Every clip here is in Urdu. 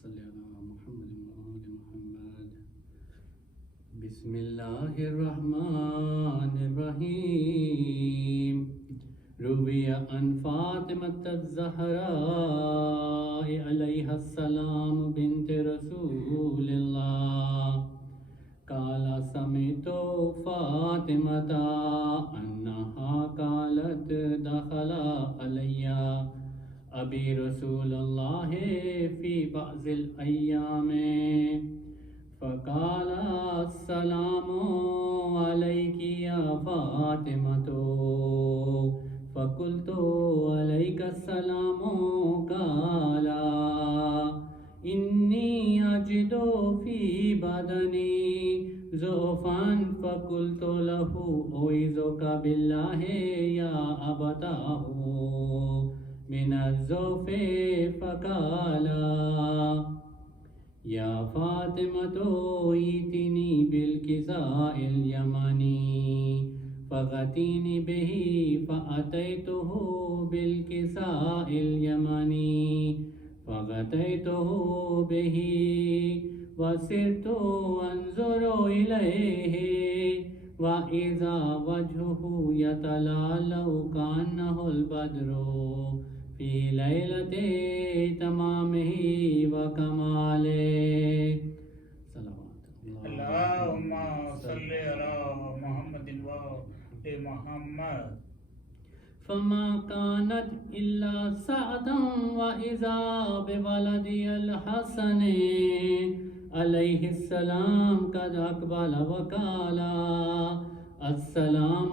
صلی علی محمد وآل محمد. بسم اللہ الرحمن الرحیم. روی عن فاطمۃ الزہراء علیہا السلام بنت رسول اللہ قال سمعت فاطمۃ انہا قالت دخل علی ابی رسول اللہ فی بعض الایام فقال السلام علیک یا فاطمۃ فقلت علیک السلام قال انی اجد فی بدنی ضعفا فقلت له اعوذک باللہ یا ابتاه من الضعف فقال یا فاطمۃ ایتنی بالکساء الیمانی فغتینی به فأتیته بالکساء الیمانی فغتیته به وسرت انظر الیہ وإذا وجهه يتلألأ كأنه البدر في ليلة تمامه وكماله. اللهم صل على محمد وآل محمد. فما كانت إلا ساعة وإذا بولدي الحسن علیہ السلام قد اقبل وقال السلام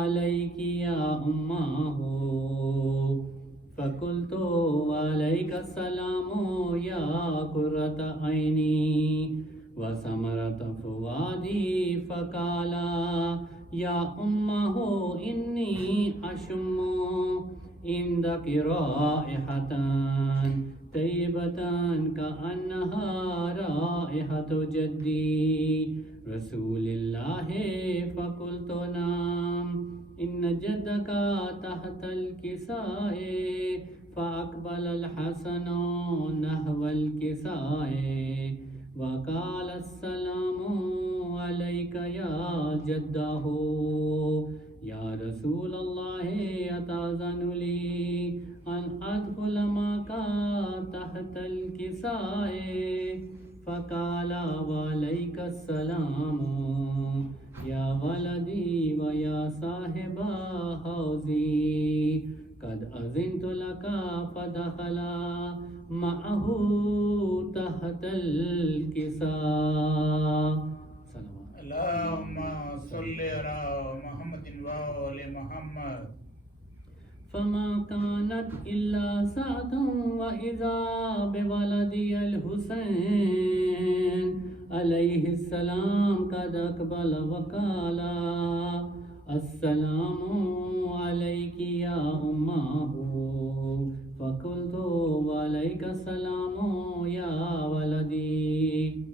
علیک یا امہ فقلت علیک السلام یا قرۃ عینی وثمرۃ فؤادی فقال یا امہ انی اشم عندک رائحۃ طیبتاً کأنہا رائحۃ جدی رسول اللہ فقلت نام ان جدک تحت الکساء فاقبل الحسن نحو الکساء وقال السلام علیک یا جدہ یا رسول اللہ اتاذن لی ان ادخل معک تحت الکساء فقال وعلیک السلام یا ولدی ویا صاحب حوضی قد اذنت لک فدخل معه تحت الکساء. اللهم صل على محمد وآل محمد. فما كانت إلا ساعة وإذا بولدي الحسين عليه السلام قد أقبل وقال السلام عليك يا أمه فقلت وعليك السلام يا ولدي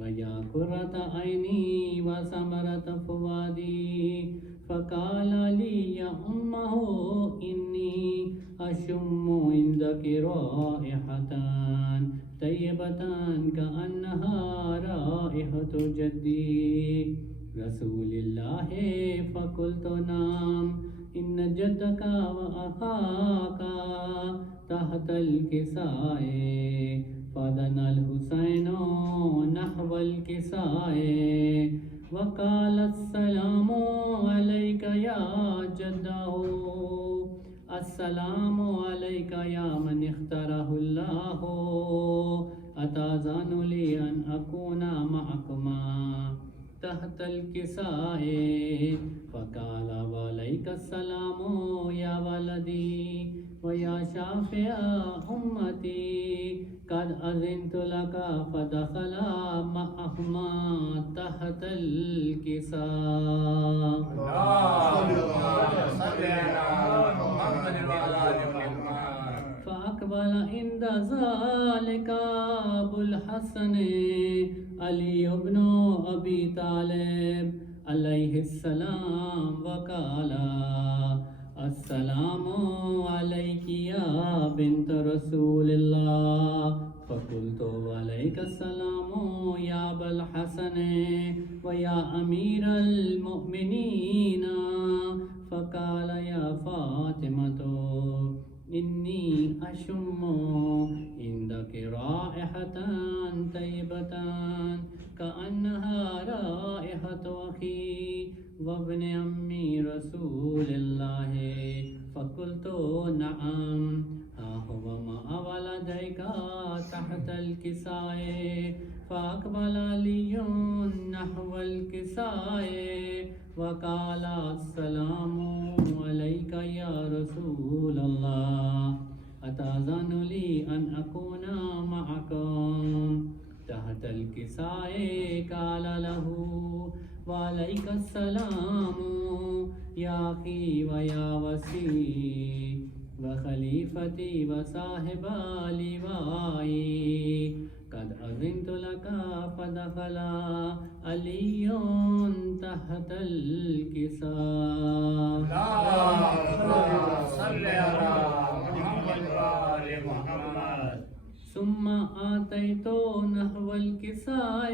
ويا قرة عيني وثمرة فؤادي فقال لي يا أمه إني أشم عندك رائحة طيبة كأنها رائحة جدي رسول الله فقلت نعم إن جدك وأخاك تحت الكساء فدنا الحسين نحو الكساء وقال السلام عليك يا جده السلام عليك يا من اختاره الله أتأذن لي أن أكون معكما تحت الكساء فقال وعليك السلام يا ولدي ويا شافع أمتي قد أذنت لك فدخل معهما تحت الكساء. فأقبل عند ذلك أبو الحسن علی ابن ابی طالب علیہ السلام وقال السلام علیک یا بنت رسول اللہ فقلت وعليك السلام يا أبا الحسن ويا أمير المؤمنين. فقال يا فاطمة إني أشم عندك رائحة طيبة كأنها رائحة أخي وابن أمي رسول الله. فقلت نعم، ها هو مع ولديك تحت الكساء. فأقبل علي نحو الكساء وقال السلام عليك يا رسول الله، أتأذن لي أن أكون معكم تحت الكساء؟ قال له وعليك السلام يا أخي ويا وسي وخليفتي وصاحب لوائي، قد أذنت لك. فدخل علي تحت الكساء. اللهم صل على محمد وآل محمد. ثم آتيت نحو الكساء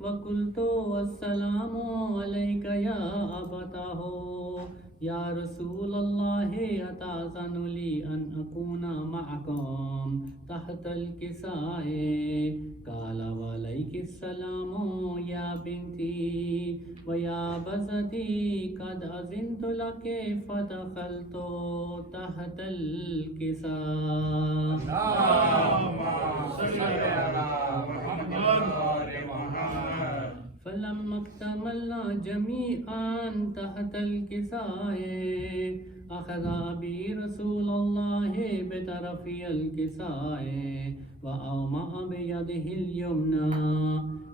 وقلت السلام عليك يا أبتاه يا رسول الله، أتأذن لي أن أكون معكم تحت الكساء؟ قال وعليك السلام يا بنتي ويا بزتي، قد أذنت لك. فدخلت تحت الكساء. اللهم صل على محمد وآل محمد. فلما اكتملنا جميعا تحت الكساء أخذ أبي رسول الله بطرف الكساء وأومأ بيده اليمنى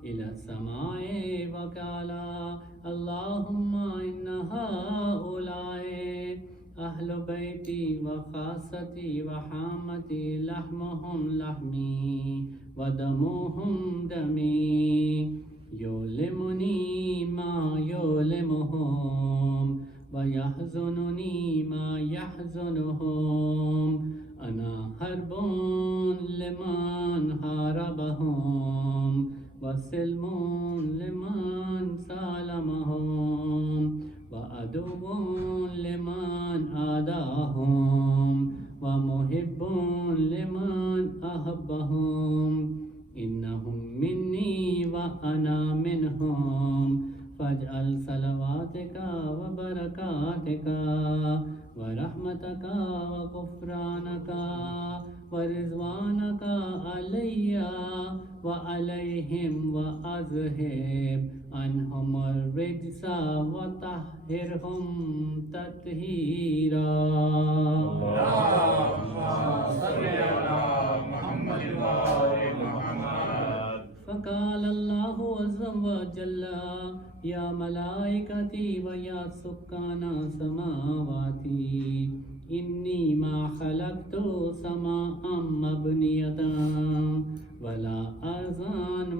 إلى السماء وقال اللهم إن هؤلاء أهل بيتي وخاصتي وحامتي، لحمهم لحمي ودمهم دمي، يؤلمني ما يؤلمهم ويحزنني ما يحزنهم. أنا حرب لمن حاربهم وسلم لمن سالمهم وعدو لمن عاداهم ومحب لمن أحبهم. إنهم مني وأنا منهم، فاجعل صلواتك وبركاتك ورحمتك وغفرانك ورضوانك علي وعليهم، وأذهب عنهم الرجس وطهرهم تطهيرا. اللهم صل على محمد وآل محمد. فقال الله عز وجل يا ملائكتي ويا سكان سماواتي، إني ما خلقت سماء مبنية ولا أرضا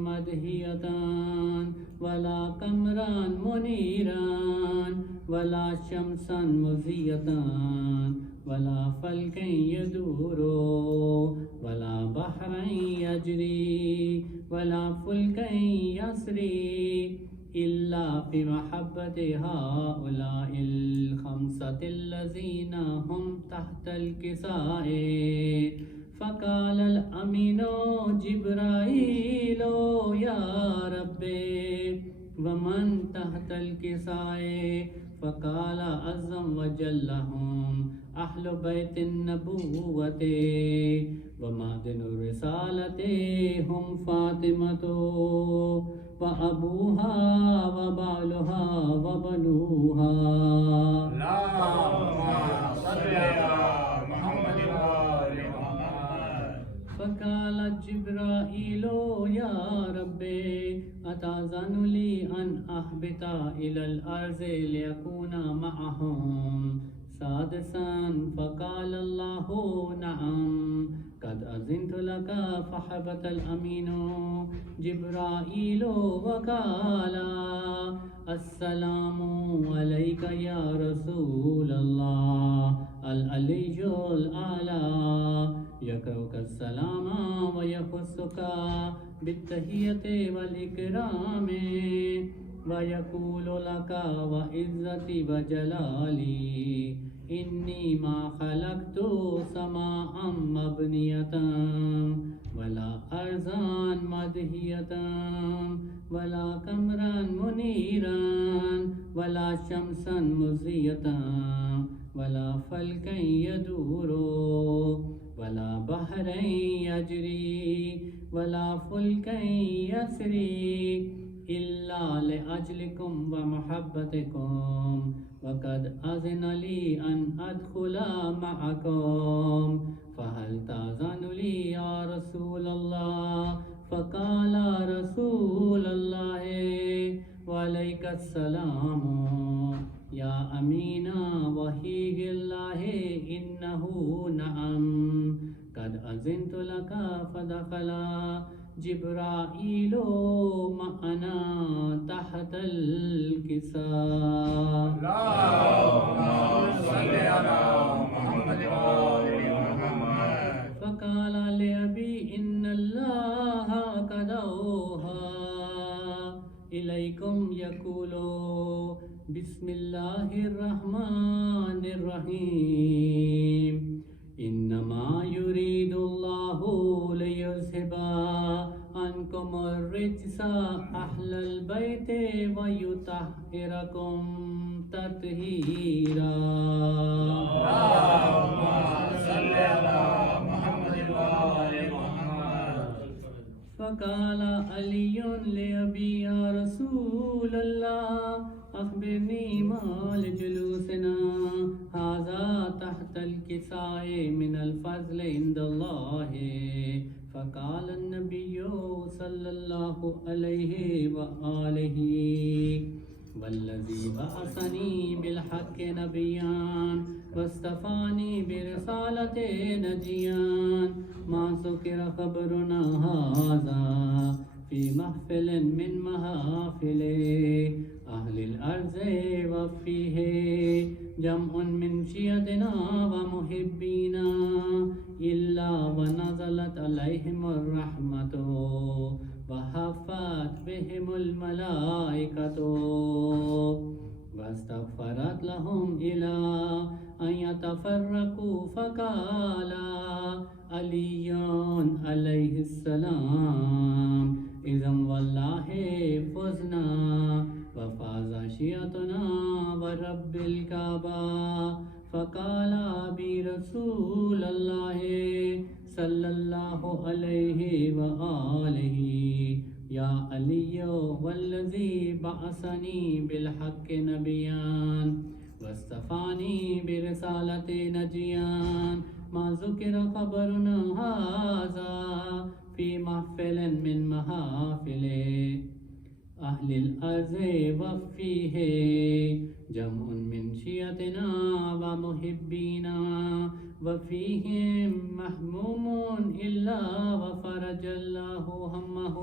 مدهية ولا قمرا منيرا ولا شمسا مزية ولا فلك يدور ولا بحرا يجري ولا فلك يسري إلا في محبة هؤلاء الخمسة الذين هم تحت الكساء. فقال الأمين جبرائيل يا ربي ومن تحت الكساء؟ فقال عز وجل هم أهل بيت النبوة ومعدن الرسالة، هم فاطمة وأبوها وبالها وبنوها. اللهم صل على محمد وآل محمد. فقال جبرائيل يا ربي أتأذن لي أن أهبط إلى الأرض لأكون معهم سادسا؟ فقال الله نعم قد أذنت لك. فحبط الأمين جبرائيل وقال السلام عليك يا رسول الله، العلي الأعلى يقرأك السلام ويخصك بالتحية والإكرام ويقول لك وعزتي وجلالي إني ما خلقت سماء مبنية ولا أرضا مدهية ولا قمرا منيرا ولا شمسا مضية ولا فلكا يدور ولا بحرا يجري ولا فلكا يسري إلا لأجلكم ومحبتكم وقد أذن لي أن أدخل معكم فهل تأذن لي يا رسول الله؟ فقال رسول الله وعليك السلام يا أمين وحي الله إنه نعم قد أذنت لك فدخل جبرائيل معنا تحت الكساء اللهم صل على محمد وآل محمد. فقال لأبي إن الله قد أوحى إليكم يقول بسم الله الرحمن الرحيم إنما يريد الله ليذهب عنكم الرجس أهل البيت ويطهركم تطهيرا. اللهم صل على محمد وآل محمد. فقال علي لأبي يا رسول الله أخبرني ما لجلوسنا هذا تحت الكساء من الفضل عند الله. فقال النبي صلى الله عليه وآله والذي بعثني بالحق نبيا واصطفاني برسالة نجيا ما ذكر خبرنا هذا في محفل من محافل أهل الأرض وفيه جمع من شيعتنا ومحبينا إلا ونزلت عليهم الرحمة وحفت بهم الملائكة واستغفرت لهم إلى أن يتفرقوا. فقال علي عليه السلام إذا والله فزنا وفاز شيعتنا ورب الكعبة. فقال أبي رسول الله صلى الله عليه وآله يا علي والذي بعثني بالحق نبيا واصطفاني برسالة نجيا ما ذكر خبرنا هذا في محفل من محافل أهل الأرض وفيه جمع من شيعتنا ومحبينا وفيهم محموم إلا وفرج الله همه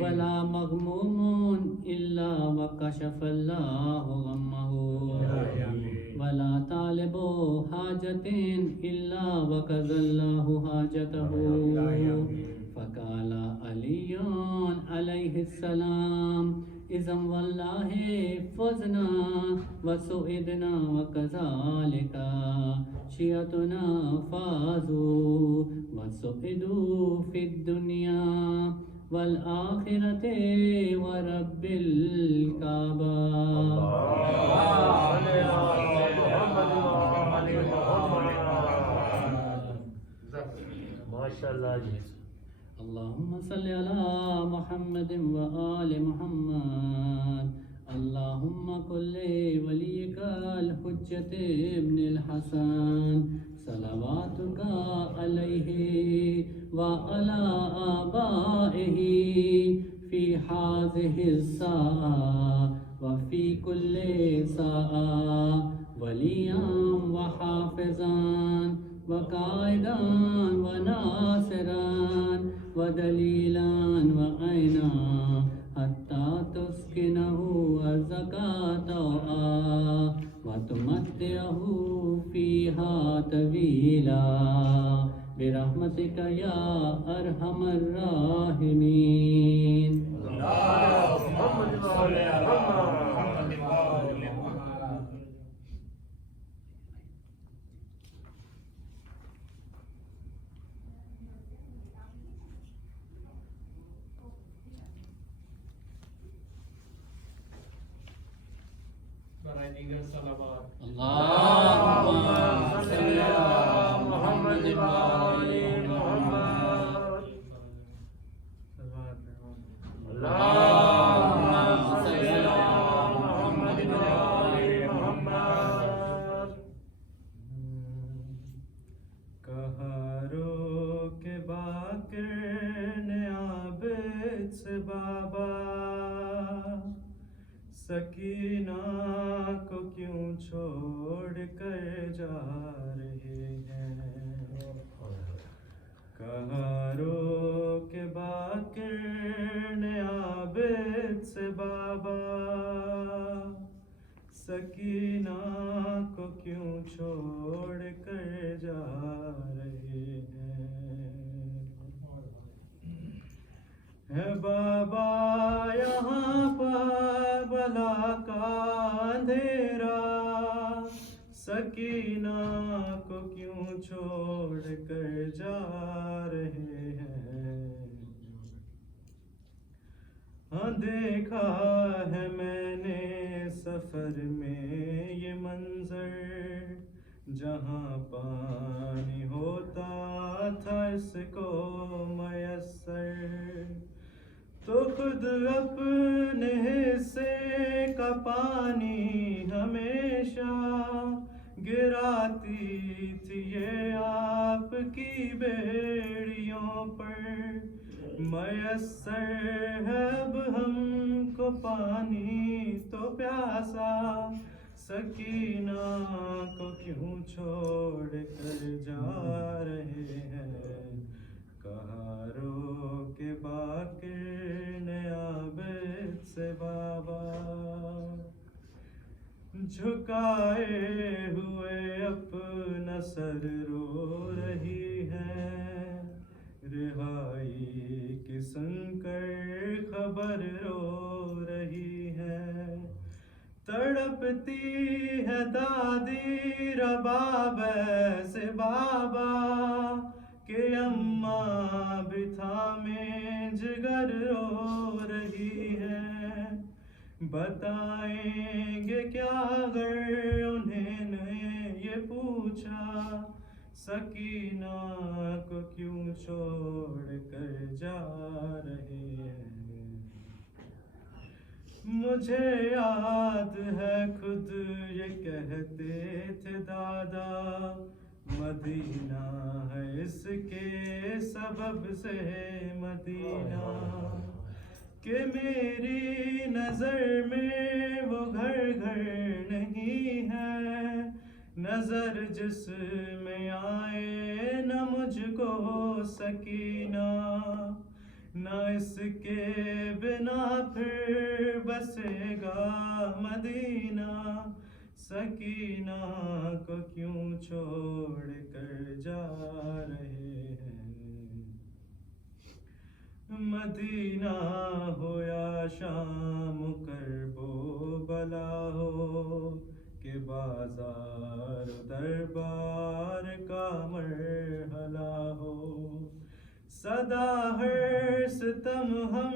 ولا مغموم إلا وكشف الله غمه ولا طالب حاجة إلا وقضى الله حاجته. فقال علي عليه السلام إذا والله فزنا وسعدنا وكذلك شيعتنا فازوا وسعدوا في الدنيا والآخرة ورب الكعبة. اللهم صل على محمد وآل محمد. اللهم كل وليك الحجة ابن الحسن صلواتك عليه وعلى آبائه في هذه الساعة وفي كل ساعة وليا وحافظا وقائدا وناصرا ودليلا وعينا حتى تسكنه الزكاة وتمتعه فيها طويلا برحمتك يا ارحم الراحمین. اللهم صل على محمد وآل محمد. برائے دیگر صلوات. اللہم صل علی محمد وآل محمد. اللهم صل على محمد وآل محمد. کہارو کے باقر نے عابد سے بابا سکینہ کو کیوں چھوڑ کر جا رہے ہیں. کہارو کے باقر نے عابد سے بابا سکینہ کو کیوں چھوڑ کر جا رہے ہیں. ہے بابا یہاں پر بلا کا اندھیرا سکینہ کو کیوں چھوڑ کر جا رہے ہیں. ہاں دیکھا ہے میں نے سفر میں یہ منظر جہاں پانی ہوتا تھا اس کو میسر تو خود اپنے حصے کا پانی ہمیشہ گراتی تھی یہ آپ کی بیڑیوں پر. میسر ہے اب ہم کو پانی تو پیاسا سکینہ کو کیوں چھوڑ کر جا رہے ہیں. کہارو کے باقر نے عابد سے بابا جھکائے ہوئے اپنا سر رو رہی ہے. رہائی کی سن کر خبر رو رہی ہے. تڑپتی ہے دادی رباب سے بابا کہ اماں بھی تھامے جگر رو رہی ہے. بتائیں گے کیا اگر انہیں نے یہ پوچھا سکینہ کو کیوں چھوڑ کر جا رہے ہیں. مجھے یاد ہے خود یہ کہتے تھے دادا مدینہ ہے اس کے سبب سے مدینہ کہ میری نظر میں وہ گھر گھر نہیں ہے. نظر جس میں آئے نہ مجھ کو سکینہ نہ اس کے بنا پھر بسے گا مدینہ. سکینہ کو کیوں چھوڑ کر جا رہے ہیں. مدینہ ہو یا شام کرب و بلا ہو کہ بازار دربار کا مرحلہ ہو. صدا ہر ستم ہم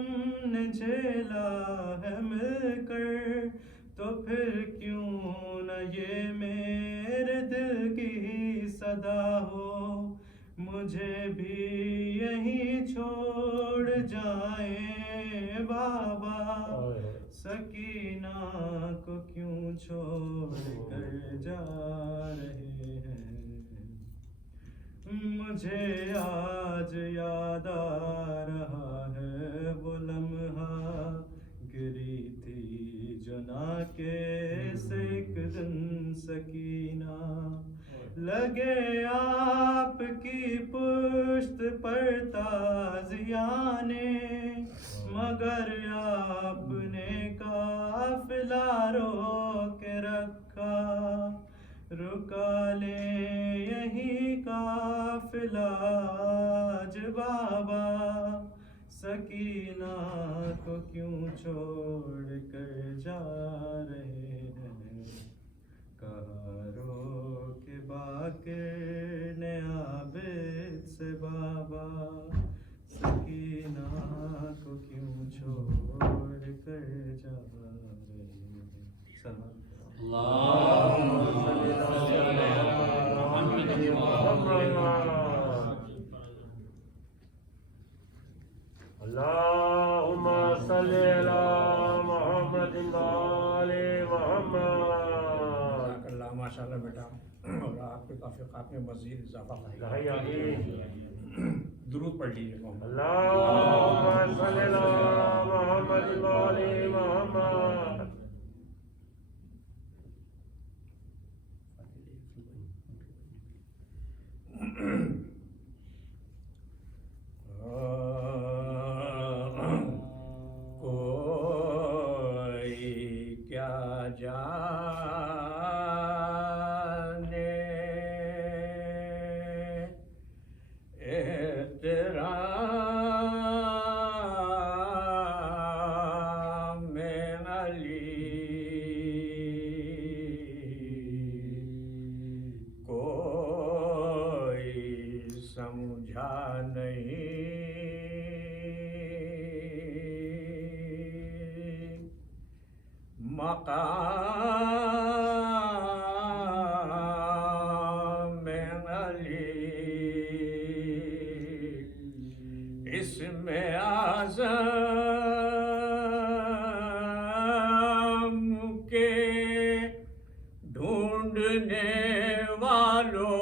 نے جھیلا ہے مل کر تو پھر کیوں نہ یہ میرے دل کی صدا ہو. مجھے بھی یہیں چھوڑ جائیں بابا سکینہ کو کیوں چھوڑ کر جا رہے ہیں. مجھے آج یاد آ رہا ہے وہ لمحہ گری تھی جنا کے سے ایک دن سکینہ. لگے آپ کی پشت پر تازیانے مگر آپ نے قافلہ روک رکھا. رکا لیں یہی قافلہ آج بابا سکینہ کو کیوں چھوڑ کر جا رہے ہیں؟ کہا رو کے باقر نے عابد سے بابا سکینہ کو کیوں چھوڑ کر جا رہے ہیں؟ اللهم صل على محمد وآل محمد. اللہ ماشاء اللہ بیٹا، اور آپ کے کافی اوقات میں مزید اضافہ آمین. درود پڑھ لیجیے. اللهم صل على محمد وآل محمد. کوئی کیا جانے احترام علی، کوئی سمجھا نہیں مقام علی. اس میں اعظم کے ڈھونڈنے والوں،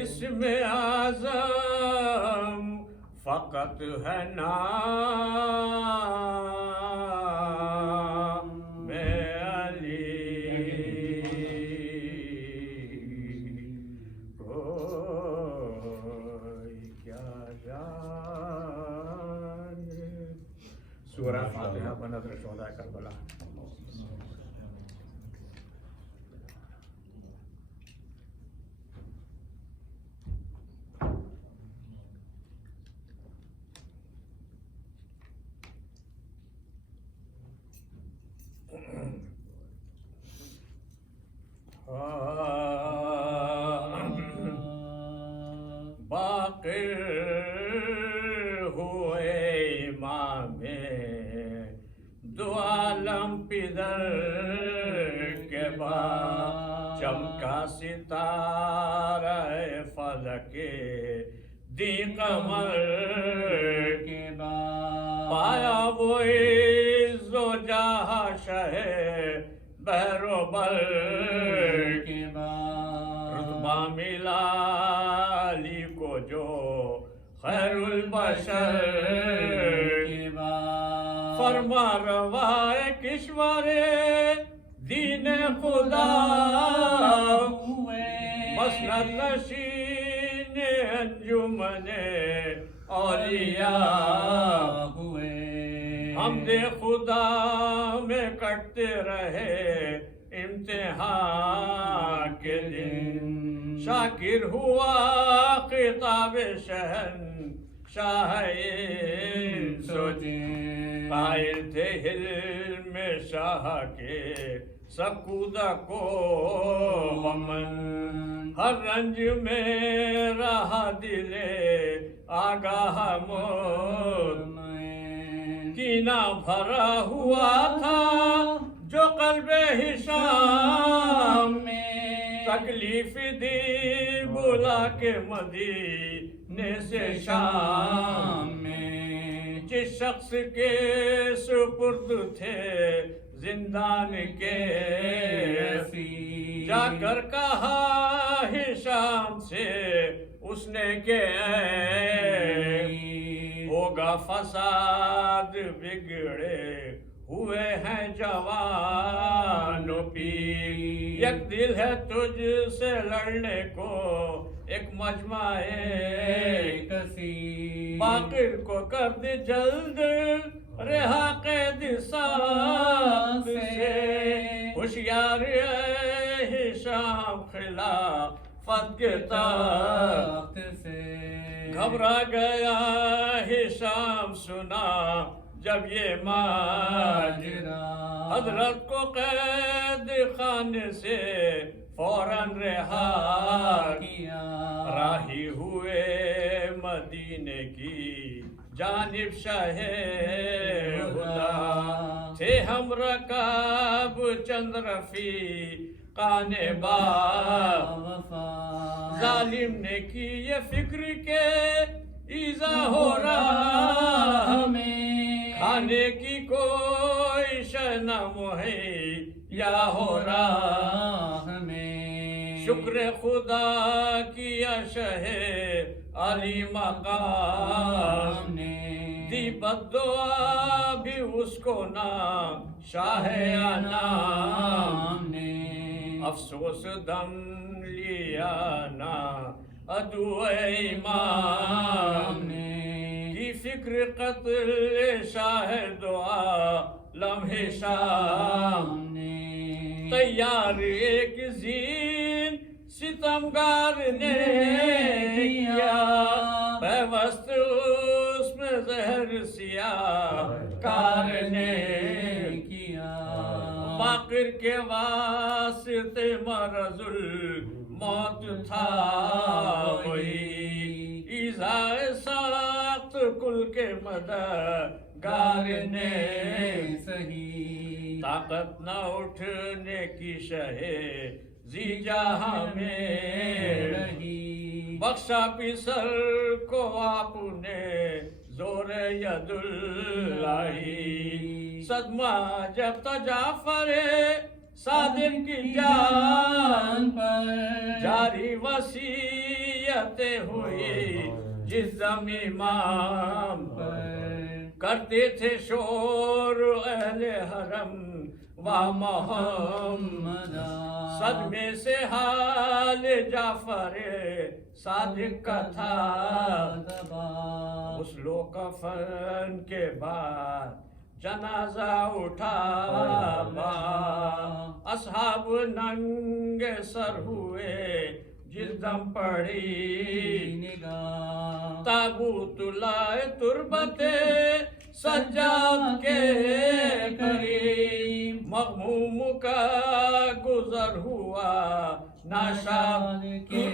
اس میں اعظم فقط ہے نام علی. کوئی کیا جانے. سورہ فاتحہ بنظر شہداء کربلا. باقر ہوئے امام دو عالم پدر کے بعد، چمکا ستارہ فلک دی قمر کے بعد، پایا وہ عز و جاہ شہ بحر و بر کے بعد، رتبہ ملا علی کو جو خیر البشر کے بعد، فرما روا کشور دین خدا ہوئے مسند نشین انجمن اولیاء ہوئے، حمد خدا میں کٹتے رہے امتحان کے دن. شاکر ہوا خطاب شہن شاہ انس و جن، قائل تھے حلم شاہ کے سکودہ کو ومن. ہر رنج میں رہا دل آگاہ مطمئن، کینہ بھرا ہوا تھا جو قلب ہشام میں تکلیف دی بلا کے مدینے سے شام میں. جس شخص کے سپرد تھے زندان کے اسیر، جا کر کہا ہشام سے اس نے کہ ہوگا فساد، بگڑے ہوئے ہیں جوان و پیر. یک دل ہے تجھ سے لڑنے کو ایک مجمع کثیر، باقر کو کر دے جلد رہا قید سات سے. ہوشیار ہے ہشام خلاف خلافت کے تخت سے گھبرا گیا ہشام سنا جب یہ ماجرا، حضرت کو قید خانے سے فوراً رہا کیا، راہی ہوئے مدینے کی جانب شاہ خدا، تھے ہم رکاب چند رفیقان با وفا، ظالم نے کی یہ فکر کے ایذا ہو رہا ہمیں، کھانے کی کوئی شے نہ مہیا ہو رہا ہمیں، شکر خدا کیا شہ علی مقام نے دی بد دعا بھی اس کو نہ شاہ انام نے، افسوس دم لیا نہ عدو امام نے کی فکر قتل شاہ دعا لمحے شام نے تیار ایک زین ستمگار نے کیا، پیوست اس میں زہر سیاہ کار نے کیا، باقر کے واسطے مرض الموت تھا وہی، ایذائے سخت کل کے مددگار نے سہی، طاقت نہ اٹھنے کی شہ زی جہاں میں رہی، بخشا پسر کو آپ نے زور ید اللہ، صدمہ جب تجافر صادق کی جان پر جاری وصیتیں ہوئی جس دم امام پر کرتے تھے شور اہل حرم و محمد، صدمے سے حال جعفر صادق کا تھا دبا، غسل و کفن کے بعد جنازہ اٹھا با، اصحاب ننگے سر ہوئے جس دم پڑی نگاہ، تابوت لائے تربت سجاد کے قریب، مغموم کا گزر ہوا ناشاد کے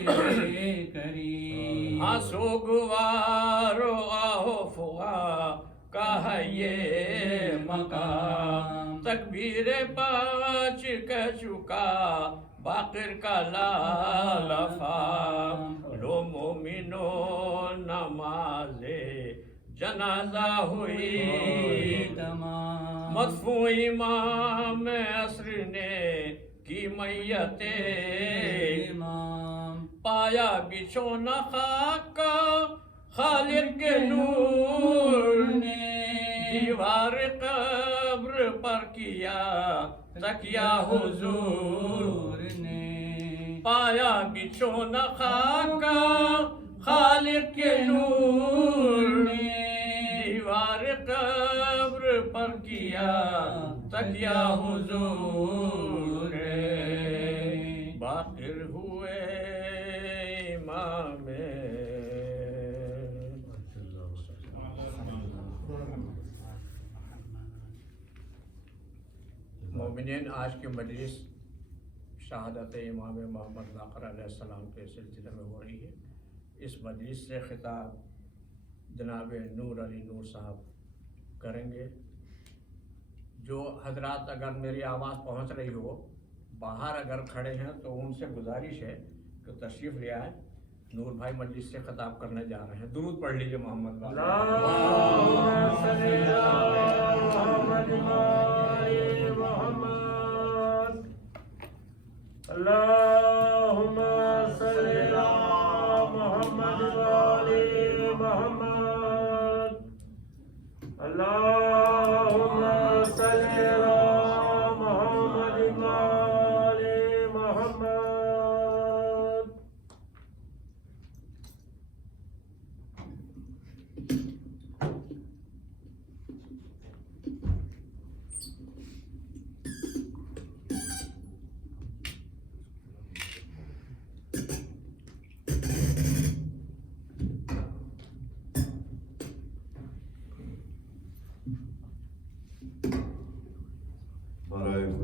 قریب، آنسو گوارو آہو فغا کا ہے یہ مقام، تکبیر پانچ کہہ چکا باقر کا لالفا، لو مومنو نماز جنازہ ہوئی تمام، مدفوع امام عصر نے کی میت امام، پایا بچھونا خاک کا خالق کے نور نے، دیوار قبر پر کیا تکیہ حضور نے، پایا بچھونا خاک کا خالق کے نور نے، دیوار قبر پر کیا تکیہ حضور نے، باقر ہوئے امام مومنین۔ آج کی مجلس شہادت امام محمد باقر علیہ السلام کے سلسلے میں ہو رہی ہے۔ اس مجلس سے خطاب جناب نور علی نور صاحب کریں گے۔ جو حضرات اگر میری آواز پہنچ رہی ہو، باہر اگر کھڑے ہیں تو ان سے گزارش ہے کہ تشریف لے آئیں۔ نور بھائی مجلس سے خطاب کرنے جا رہے ہیں۔ درود پڑھ لیجیے محمد باقر۔ اللہم صلی علی محمد وآل محمد، اللہم صلی علی محمد وآل محمد، اللہم صلی علی محمد وآل محمد۔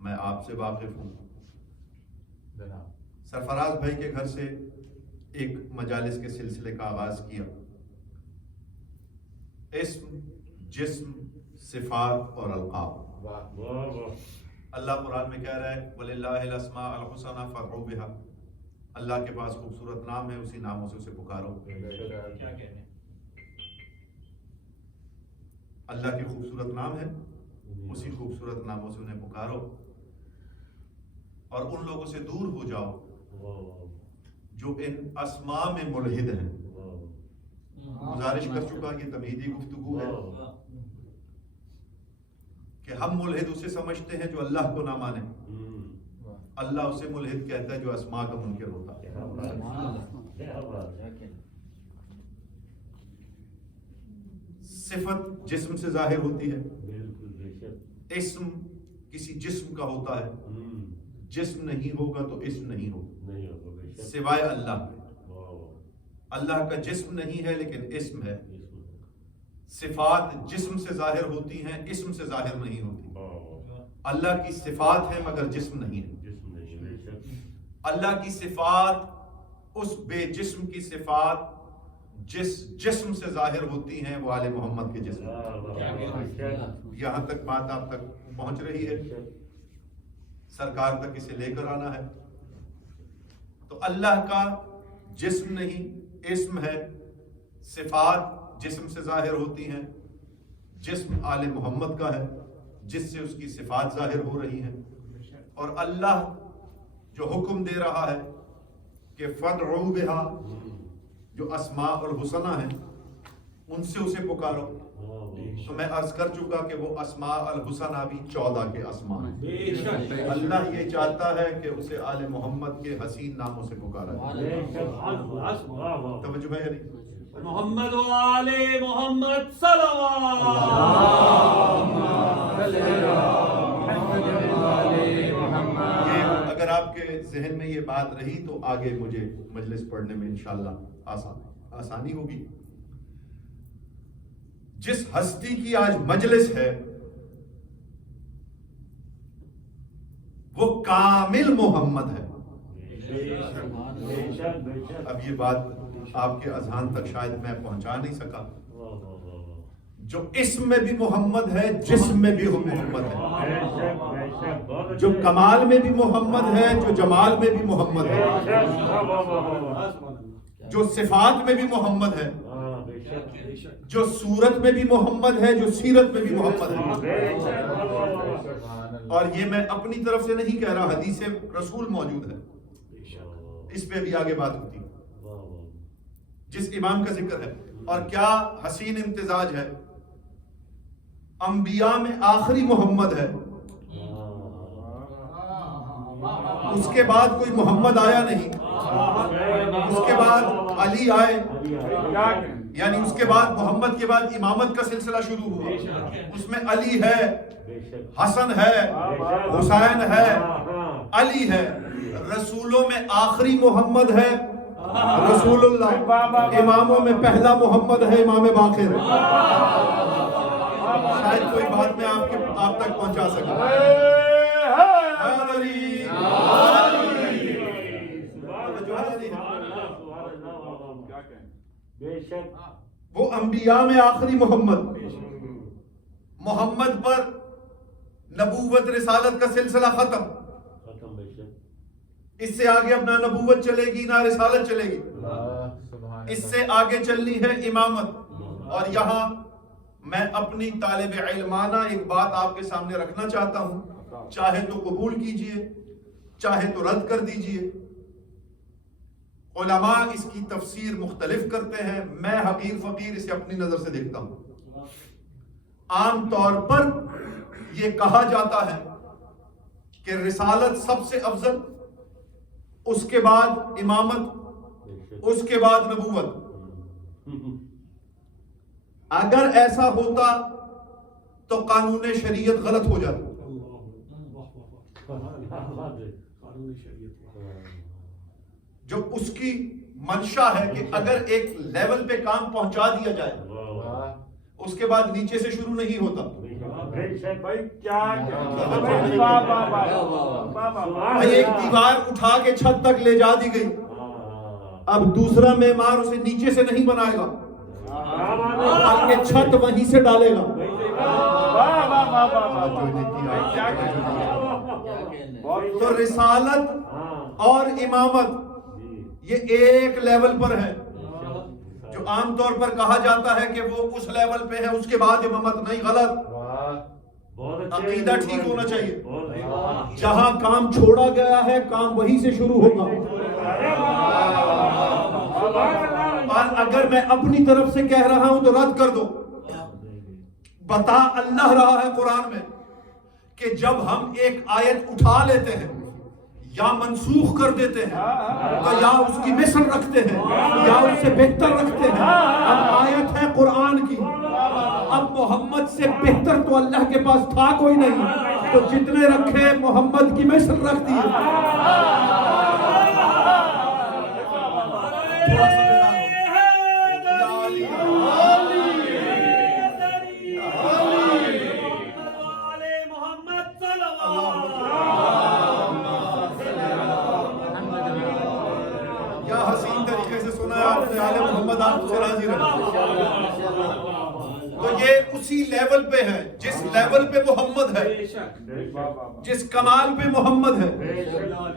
میں آپ سے واقف ہوں. سرفراز بھائی کے گھر سے ایک مجالس کے سلسلے کا آغاز کیا. اسم، جسم، صفات اور القاب. اللہ قرآن میں کہہ رہا ہے وَلِلَّهِ الْأَسْمَاءُ الْحُسْنَىٰ فَادْعُوهُ بِهَا. اللہ کے پاس خوبصورت نام ہے، اسی ناموں سے اسے پکارو. کیا کہتے ہیں؟ اللہ کے خوبصورت نام ہے، اسی خوبصورت ناموں سے انہیں پکارو. اور ان لوگوں سے دور ہو جاؤ جو ان اسماء میں ملحد ہیں. گزارش کر چکا یہ تمہیدی گفتگو ہے کہ ہم ملحد اسے سمجھتے ہیں جو اللہ کو نہ مانے. اللہ اسے ملحد کہتا ہے جو اسماء کا منکر ہوتا ہے. صفت جسم سے ظاہر ہوتی ہے، اسم کسی جسم کا ہوتا ہے. جسم نہیں ہوگا تو اسم نہیں ہوگا سوائے اللہ کے. اللہ کا جسم نہیں ہے لیکن اسم ہے. صفات جسم سے ظاہر ہوتی ہیں، اسم سے ظاہر نہیں ہوتی. اللہ کی صفات ہے مگر جسم نہیں ہے. اللہ کی صفات اس بے جسم کی صفات جس جسم سے ظاہر ہوتی ہیں وہ آل محمد کے جسم. یہاں تک بات آپ تک پہنچ رہی ہے، سرکار تک اسے لے کر آنا ہے. تو اللہ کا جسم نہیں، اسم ہے. صفات جسم سے ظاہر ہوتی ہیں، جسم آل محمد کا ہے جس سے اس کی صفات ظاہر ہو رہی ہیں. اور اللہ جو حکم دے رہا ہے کہ فَادْعُوا بِهَا، جو اسماء الحسنى ہیں ان سے اسے پکارو. تو میں عرض کر چکا کہ وہ اسماء الحسنى بھی 14 کے اسماء ہیں. اللہ یہ چاہتا ہے کہ اسے آل محمد کے حسین ناموں سے پکارا جائے. توجہ ہے یا نہیں؟ محمد و آل محمد صلوات. اگر آپ کے ذہن میں یہ بات رہی تو آگے مجھے مجلس پڑھنے میں انشاءاللہ آسانی ہوگی. جس ہستی کی آج مجلس ہے وہ کامل محمد ہے. اب یہ بات آپ کے اذہان تک شاید میں پہنچا نہیں سکا. جو اسم میں بھی محمد ہے، جسم میں بھی محمد ہے. جو کمال میں بھی محمد ہے، جو جمال میں بھی محمد ہے. جو صفات میں بھی محمد ہے، جو صورت میں بھی محمد ہے، جو سیرت میں بھی محمد ہے. اور یہ میں اپنی طرف سے نہیں کہہ رہا، حدیث رسول موجود ہے، اس پہ بھی آگے بات ہوتی ہے. جس امام کا ذکر ہے، اور کیا حسین امتزاج ہے. انبیاء میں آخری محمد ہے، اس کے بعد کوئی محمد آیا نہیں. اس کے بعد علی آئے، یعنی اس کے بعد محمد کے بعد امامت کا سلسلہ شروع ہوا. اس میں علی ہے، حسن ہے، حسین ہے، علی ہے. رسولوں میں آخری محمد ہے رسول اللہ. اماموں میں پہلا محمد ہے امام باقر. شاید کوئی بات میں آپ تک پہنچا سکا. وہ انبیاء میں آخری محمد. محمد پر نبوت رسالت کا سلسلہ ختم. اس سے آگے اپنا نبوت چلے گی نہ رسالت چلے گی. اس سے آگے چلنی ہے امامت. اور یہاں میں اپنی طالب علمانہ ایک بات آپ کے سامنے رکھنا چاہتا ہوں، چاہے تو قبول کیجئے چاہے تو رد کر دیجئے. علماء اس کی تفسیر مختلف کرتے ہیں، میں حقیر فقیر اسے اپنی نظر سے دیکھتا ہوں. عام طور پر یہ کہا جاتا ہے کہ رسالت سب سے افضل، اس کے بعد امامت، اس کے بعد نبوت. اگر ایسا ہوتا تو قانون شریعت غلط ہو جاتا. جو اس کی منشا ہے کہ اگر ایک لیول پہ کام پہنچا دیا جائے اس کے بعد نیچے سے شروع نہیں ہوتا. بھائی ایک دیوار اٹھا کے چھت تک لے جا دی گئی, اب دوسرا معمار اسے نیچے سے نہیں بنائے گا بلکہ چھت وہیں سے ڈالے گا. تو رسالت اور امامت یہ ایک لیول پر ہے. جو عام طور پر کہا جاتا ہے کہ وہ اس لیول پہ ہے, اس کے بعد امامت نہیں, غلط. عقیدہ ٹھیک ہونا چاہیے. جہاں کام چھوڑا گیا ہے کام وہیں سے شروع ہوگا. اور اگر میں اپنی طرف سے کہہ رہا ہوں تو رد کر دو. بتا اللہ رہا ہے قرآن میں کہ جب ہم ایک آیت اٹھا لیتے ہیں یا منسوخ کر دیتے ہیں تو یا اس کی مثل رکھتے ہیں یا اس سے بہتر رکھتے ہیں. اب آیت ہے قرآن کی, اب محمد سے بہتر تو اللہ کے پاس تھا کوئی نہیں, تو جتنے رکھے محمد کی مثل رکھ دی. کیا حسین طریقے سے سنا ہے آپ نے, آل محمد آپ سے راضی رہے. تو یہ اسی لیول پہ ہے جس لیول پہ محمد ہے, جس کمال پہ محمد ہے.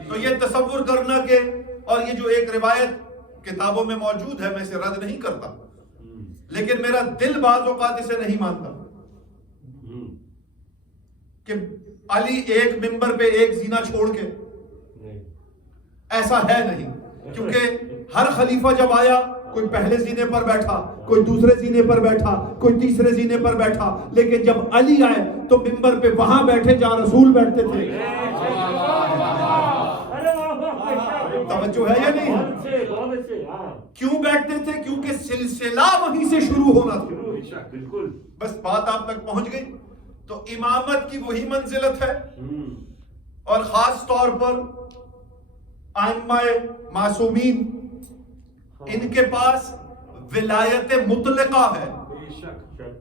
تو یہ تصور کرنا کہ, اور یہ جو ایک روایت کتابوں میں موجود ہے میں اسے رد نہیں کرتا, لیکن میرا دل بعض اوقات اسے نہیں مانتا کہ علی ایک منبر پہ ایک زینہ چھوڑ کے, ایسا ہے نہیں. کیونکہ ہر خلیفہ جب آیا کوئی پہلے زینے پر بیٹھا, کوئی دوسرے زینے پر بیٹھا, کوئی تیسرے زینے پر بیٹھا, لیکن جب علی آئے تو منبر پہ وہاں بیٹھے جہاں رسول بیٹھتے تھے. توجہ ہے یا نہیں؟ کیوں بیٹھتے تھے؟ کیونکہ سلسلہ وہیں سے شروع ہونا تھا. بس بات آپ تک پہنچ گئی. تو امامت کی وہی منزلت ہے, اور خاص طور پر ائمہ معصومین, ان کے پاس ولایت مطلقہ ہے,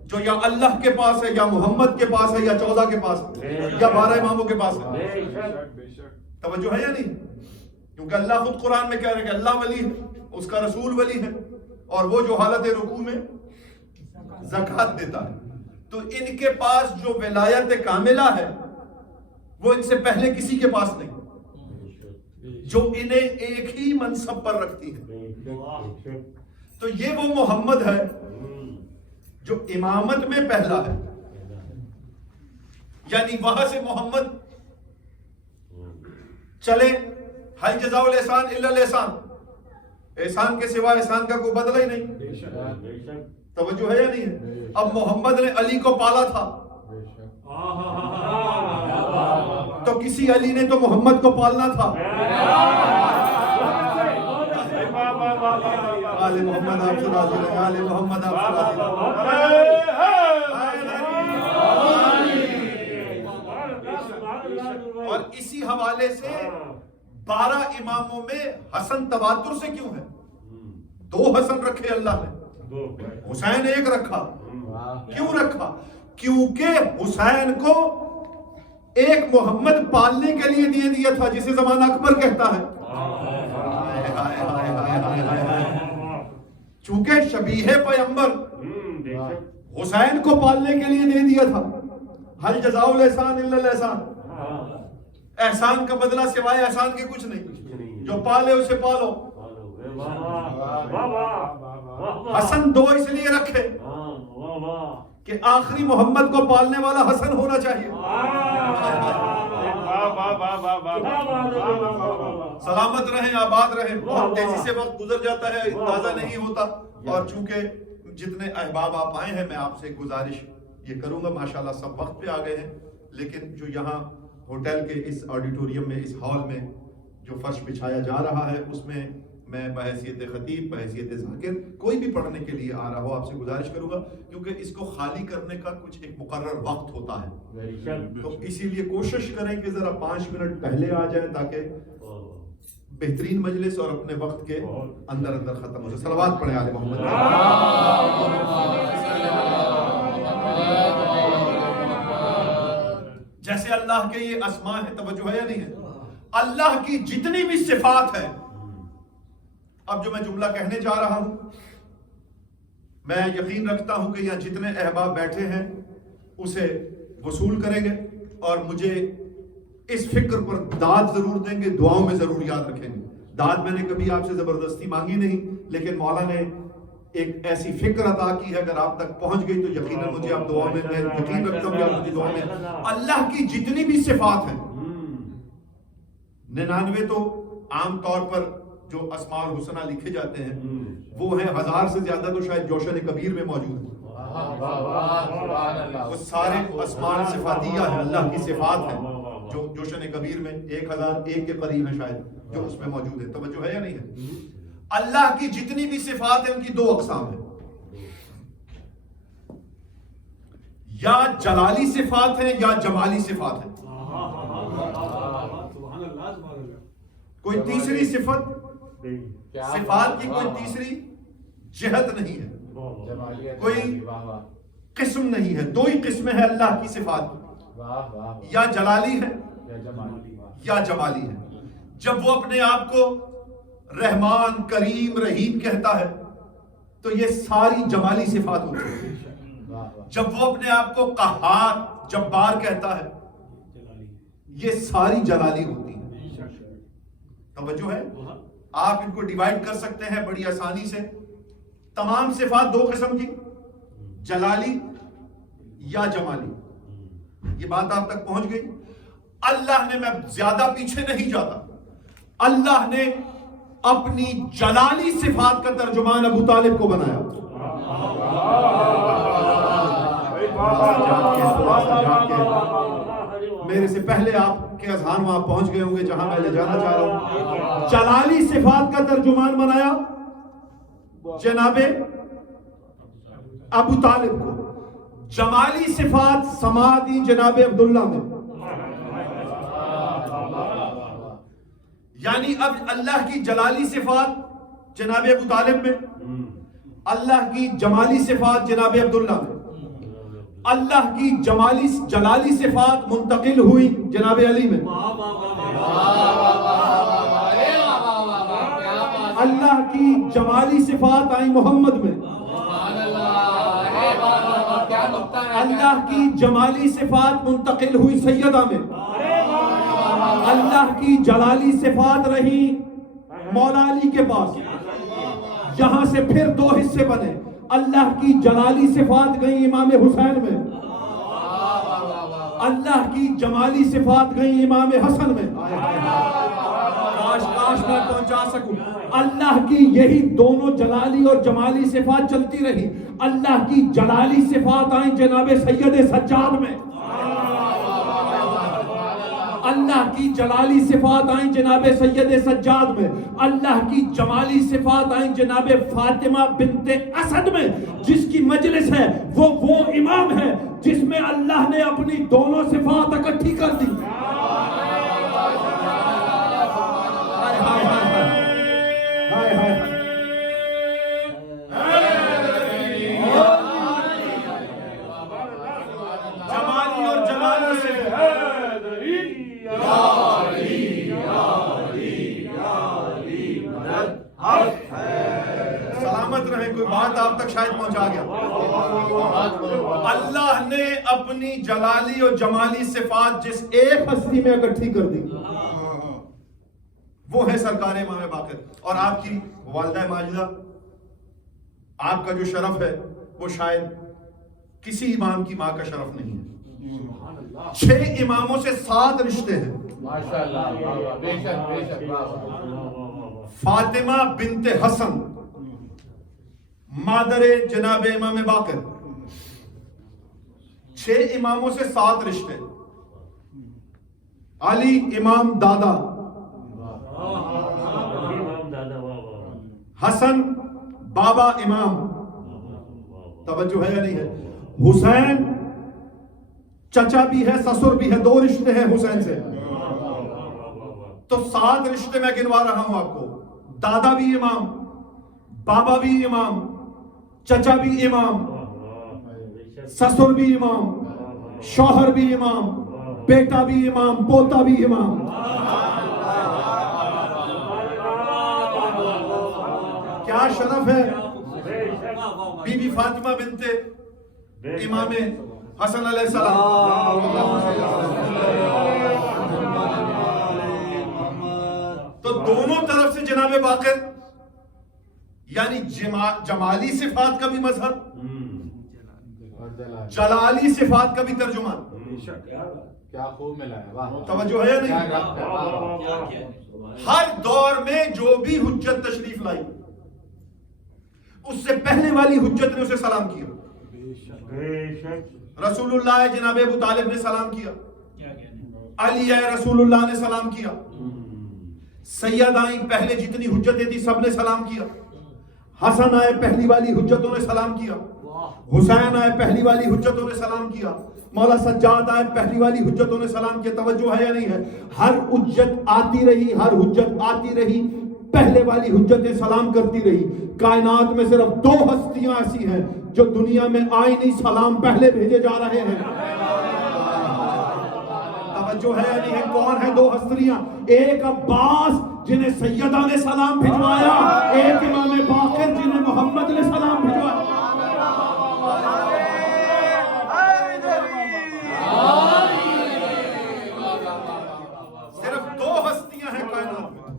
جو یا اللہ کے پاس ہے یا محمد کے پاس ہے یا 14 کے پاس ہے یا 12 اماموں کے پاس ہے. توجہ ہے یا نہیں؟ کیونکہ اللہ خود قرآن میں کہہ رہے کہ اللہ ولی ہے, اس کا رسول ولی ہے, اور وہ جو حالت رکوع میں زکوٰۃ دیتا ہے. تو ان کے پاس جو ولایت کاملہ ہے وہ ان سے پہلے کسی کے پاس نہیں, جو انہیں ایک ہی منصب پر رکھتی ہے. تو یہ وہ محمد ہے جو امامت میں پہلا ہے. یعنی وہاں سے محمد چلے, حل جزاء الاحسان الا الاحسان, احسان کے سوا احسان کا کوئی بدلہ ہی نہیں. توجہ ہے یا نہیں ہے؟ اب محمد نے علی کو پالا تھا, تو کسی علی نے تو محمد کو پالنا تھا. آل محمد آپ سے راضی رہے, آل محمد آپ سے راضی رہے. اور اسی حوالے سے 12 اماموں میں حسن تواتر سے کیوں ہے؟ 2 حسن رکھے اللہ نے, حسین ایک رکھا. کیوں رکھا؟ کیونکہ حسین کو ایک محمد پالنے کے لیے دیا تھا, جسے زمانہ اکبر کہتا ہے. چونکہ شبیہ پیغمبر حسین کو پالنے کے لیے دے دیا تھا. حل جزاء الاحسان الا الاحسان, احسان کا بدلہ سوائے احسان کے کچھ نہیں. جو پالے اسے پالو. حسن 2 اس لیے رکھے کہ آخری محمد کو پالنے والا حسن ہونا چاہیے. سلامت رہیں, آباد رہیں. بہت تیزی سے وقت گزر جاتا ہے, اندازہ نہیں ہوتا. اور چونکہ جتنے احباب آپ آئے ہیں, میں آپ سے گزارش یہ کروں گا, ماشاءاللہ سب وقت پہ آ گئے ہیں, لیکن جو یہاں ہوٹل کے اس آڈیٹوریم میں, اس ہال میں جو فرش بچھایا جا رہا ہے, اس میں میں بحیثیت خطیب, بحیثیت ذاکر, کوئی بھی پڑھنے کے لیے آ رہا ہو, آپ سے گزارش کروں گا, کیونکہ اس کو خالی کرنے کا کچھ ایک مقرر وقت ہوتا ہے. تو اسی لیے کوشش کریں کہ ذرا 5 منٹ پہلے آ جائیں تاکہ بہترین مجلس اور اپنے وقت کے اندر ختم ہو جائے. صلوات پڑھیں آل محمد. اللہ کے یہ اسما ہے. توجہ ہے یا نہیں ہے؟ اللہ کی جتنی بھی صفات ہے. اب جو میں جملہ کہنے جا رہا ہوں میں یقین رکھتا ہوں کہ یہاں جتنے احباب بیٹھے ہیں اسے وصول کریں گے اور مجھے اس فکر پر داد ضرور دیں گے, دعاؤں میں ضرور یاد رکھیں گے. داد میں نے کبھی آپ سے زبردستی مانگی نہیں, لیکن مولا نے ایک ایسی فکر عطا کی ہے, اگر آپ تک پہنچ گئی تو یقیناً مجھے آپ دعا میں یقین رکھتا ہوں کہ آپ مجھے دعا میں اللہ کی جتنی بھی صفات ہیں 99 تو عام طور پر جو اسماء الحسنہ لکھے جاتے ہیں وہ ہیں 1000 سے زیادہ تو شاید جوشن کبیر میں موجود ہیں. وہ سارے اسماء صفاتیہ ہیں, اللہ کی صفات ہیں جو جوشن کبیر میں 1001 کے قریب ہیں شاید جو اس میں موجود ہے. توجہ ہے یا نہیں ہے؟ اللہ کی جتنی بھی صفات ہیں ان کی 2 اقسام ہیں, یا جلالی صفات ہیں یا جمالی صفات ہیں. کوئی تیسری صفت صفات کی کوئی تیسری جہت نہیں ہے, کوئی قسم نہیں ہے. 2 ہی قسمیں ہیں اللہ کی صفات کی, یا جلالی ہے یا جمالی ہے. جب وہ اپنے آپ کو رحمان کریم رحیم کہتا ہے تو یہ ساری جمالی صفات ہوتی ہیں. جب وہ اپنے آپ کو قہار جبار کہتا ہے یہ ساری جلالی ہوتی ہیں. توجہ ہے؟ آپ ان کو ڈیوائیڈ کر سکتے ہیں بڑی آسانی سے. تمام صفات 2 قسم کی, جلالی یا جمالی. یہ بات آپ تک پہنچ گئی؟ اللہ نے, میں زیادہ پیچھے نہیں جاتا, اللہ نے اپنی جلالی صفات کا ترجمان ابو طالب کو بنایا. میرے سے پہلے آپ کے اذہان وہاں پہنچ گئے ہوں گے جہاں میں لے جانا چاہ رہا ہوں. جلالی صفات کا ترجمان بنایا جناب ابو طالب کو. جمالی صفات سما دی جناب عبداللہ میں. یعنی اب اللہ کی جلالی صفات جناب ابو طالب میں, اللہ کی جمالی صفات جناب عبداللہ میں, اللہ کی جلالی صفات منتقل ہوئی جناب علی میں, اللہ کی جمالی صفات آئی محمد میں, اللہ کی جمالی صفات منتقل ہوئی سیدہ میں, اللہ کی جلالی صفات رہی مولا علی کے پاس. یہاں سے پھر 2 حصے بنے. اللہ کی جلالی صفات گئی امام حسین میں, اللہ کی جمالی صفات گئی امام حسن میں. کاش میں پہنچا سکوں. اللہ کی یہی دونوں جلالی اور جمالی صفات چلتی رہی. اللہ کی جلالی صفات آئیں جناب سید سجاد میں, اللہ کی جلالی صفات آئیں جناب سید سجاد میں, اللہ کی جمالی صفات آئیں جناب فاطمہ بنت اسد میں. جس کی مجلس ہے وہ امام ہے جس میں اللہ نے اپنی دونوں صفات اکٹھی کر دی. جمالی اور جلالی سے سلامت رہے. کوئی بات آپ تک شاید پہنچا گیا. اللہ نے اپنی جلالی اور جمالی صفات جس ایک ہستی میں اکٹھی کر دی وہ ہے سرکار امام باقر. اور آپ کی والدہ ماجدہ, آپ کا جو شرف ہے وہ شاید کسی امام کی ماں کا شرف نہیں ہے. 6 اماموں سے 7 رشتے ہیں. فاطمہ بنت حسن مادر جناب امام باقر. 6 اماموں سے 7 رشتے. علی امام دادا, حسن بابا امام. توجہ ہے یا نہیں ہے؟ حسین چچا بھی ہے سسر بھی ہے, 2 رشتے ہیں حسین سے. تو 7 رشتے میں گنوا رہا ہوں آپ کو. دادا بھی امام, بابا بھی امام, چچا بھی امام, سسر بھی امام, شوہر بھی امام, بیٹا بھی امام، پوتا بھی امام. کیا شرف ہے بی بی فاطمہ بنت امام حسن علیہ السلام. تو دونوں طرف سے جناب باقر یعنی جمالی صفات کا بھی مظہر، جلالی صفات کا بھی ترجمان. کیا خوب ملا ہے. توجہ ہے یا نہیں؟ ہر دور میں جو بھی حجت تشریف لائی اس سے پہلے والی حجت نے اسے سلام کیا. رسول اللہ جناب ابو طالب نے سلام کیا، علی رسول اللہ نے سلام کیا، سیدائیں پہلے جتنی حجتیں تھی سب نے سلام کیا، حسن آئے پہلی والی حجتوں نے سلام کیا، حسین آئے پہلی والی حجتوں نے سلام کیا، مولا سجاد آئے پہلی والی حجتوں نے سلام کیا. توجہ ہے یا نہیں ہے؟ ہر حجت آتی رہی، ہر حجت آتی رہی، پہلے والی حجتیں سلام کرتی رہی. کائنات میں صرف دو ہستیاں ایسی ہیں جو دنیا میں آئی نہیں، سلام پہلے بھیجے جا رہے ہیں. توجہ ہے یا نہیں ہے؟ کون ہیں دو ہستیاں؟ ایک عباس جنہیں سیدہ نے سلام بھجوایا، ایک امام باقر جنہیں محمد نے سلام بھجوایا. صرف دو ہستیاں ہیں کائنات میں.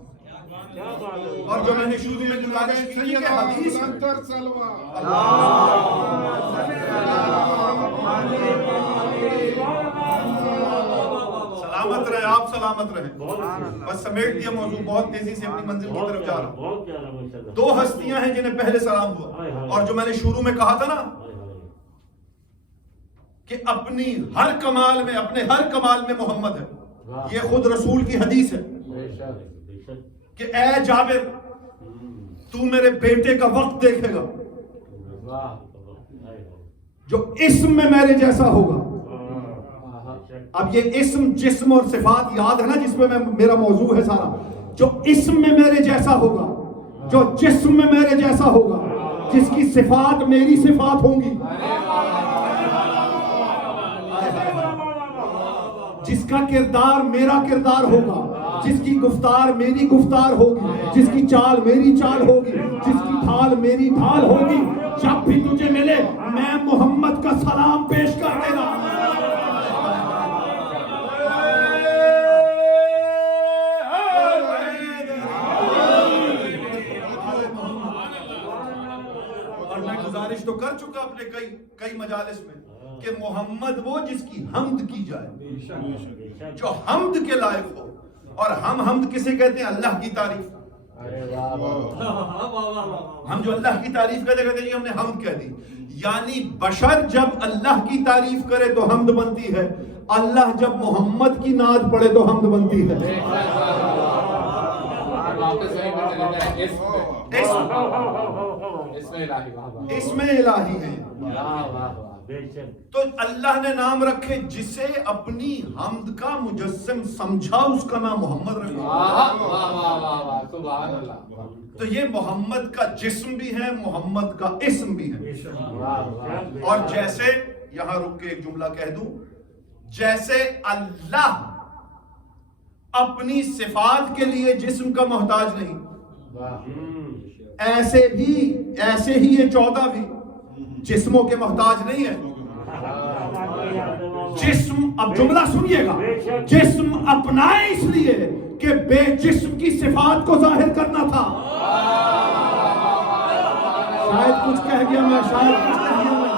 اور جو میں نے شروع میں گزارش کی کہ حدیث سلامت رہے، آپ سلامت رہیں. بس سمیٹ دیا موضوع، بہت تیزی سے اپنی منزل کی طرف جا رہا. دو ہستیاں ہیں جنہیں پہلے سلام ہوا، اور جو میں نے شروع میں کہا تھا نا کہ اپنی ہر کمال میں، اپنے ہر کمال میں محمد ہے. یہ خود رسول کی حدیث ہے کہ اے جابر تو میرے بیٹے کا وقت دیکھے گا جو اسم میں میرے جیسا ہوگا. اب یہ اسم، جسم اور صفات یاد ہے نا جس میں میرا موضوع ہے سارا. جو اسم میں میرے جیسا ہوگا، جو جسم میں میرے جیسا ہوگا، جس کی صفات میری صفات ہوں گی، جس کا کردار میرا کردار ہوگا، جس کی گفتار میری گفتار ہوگی، جس کی چال میری چال ہوگی، جس کی ڈھال میری ڈھال ہوگی، جب بھی تجھے ملے میں محمد کا سلام پیش کر دینا. اور میں گزارش تو کر چکا اپنے کئی مجالس میں کہ محمد وہ جس کی حمد کی جائے، جو حمد کے لائق ہو. اور ہم حمد کسے کہتے ہیں؟ اللہ کی تعریف. ہم جو اللہ کی تعریف کہتے ہیں ہم نے حمد کہہ دی. یعنی بشر جب اللہ کی تعریف کرے تو حمد بنتی ہے، اللہ جب محمد کی نعت پڑھے تو حمد بنتی ہے. اس میں الہی ہے. تو اللہ نے نام رکھے جسے اپنی حمد کا مجسم سمجھا اس کا نام محمد رکھا. تو یہ محمد کا جسم بھی ہے، محمد کا اسم بھی ہے. اور جیسے یہاں رک کے ایک جملہ کہہ دوں، جیسے اللہ اپنی صفات کے لیے جسم کا محتاج نہیں، ایسے ہی یہ 14 بھی جسموں کے محتاج نہیں ہے. جسم، اب جملہ سنیے گا، جسم اپنائے اس لیے کہ بے جسم کی صفات کو ظاہر کرنا تھا. شاید کچھ کہہ گیا میں، شاید کچھ کہہ گیا میں.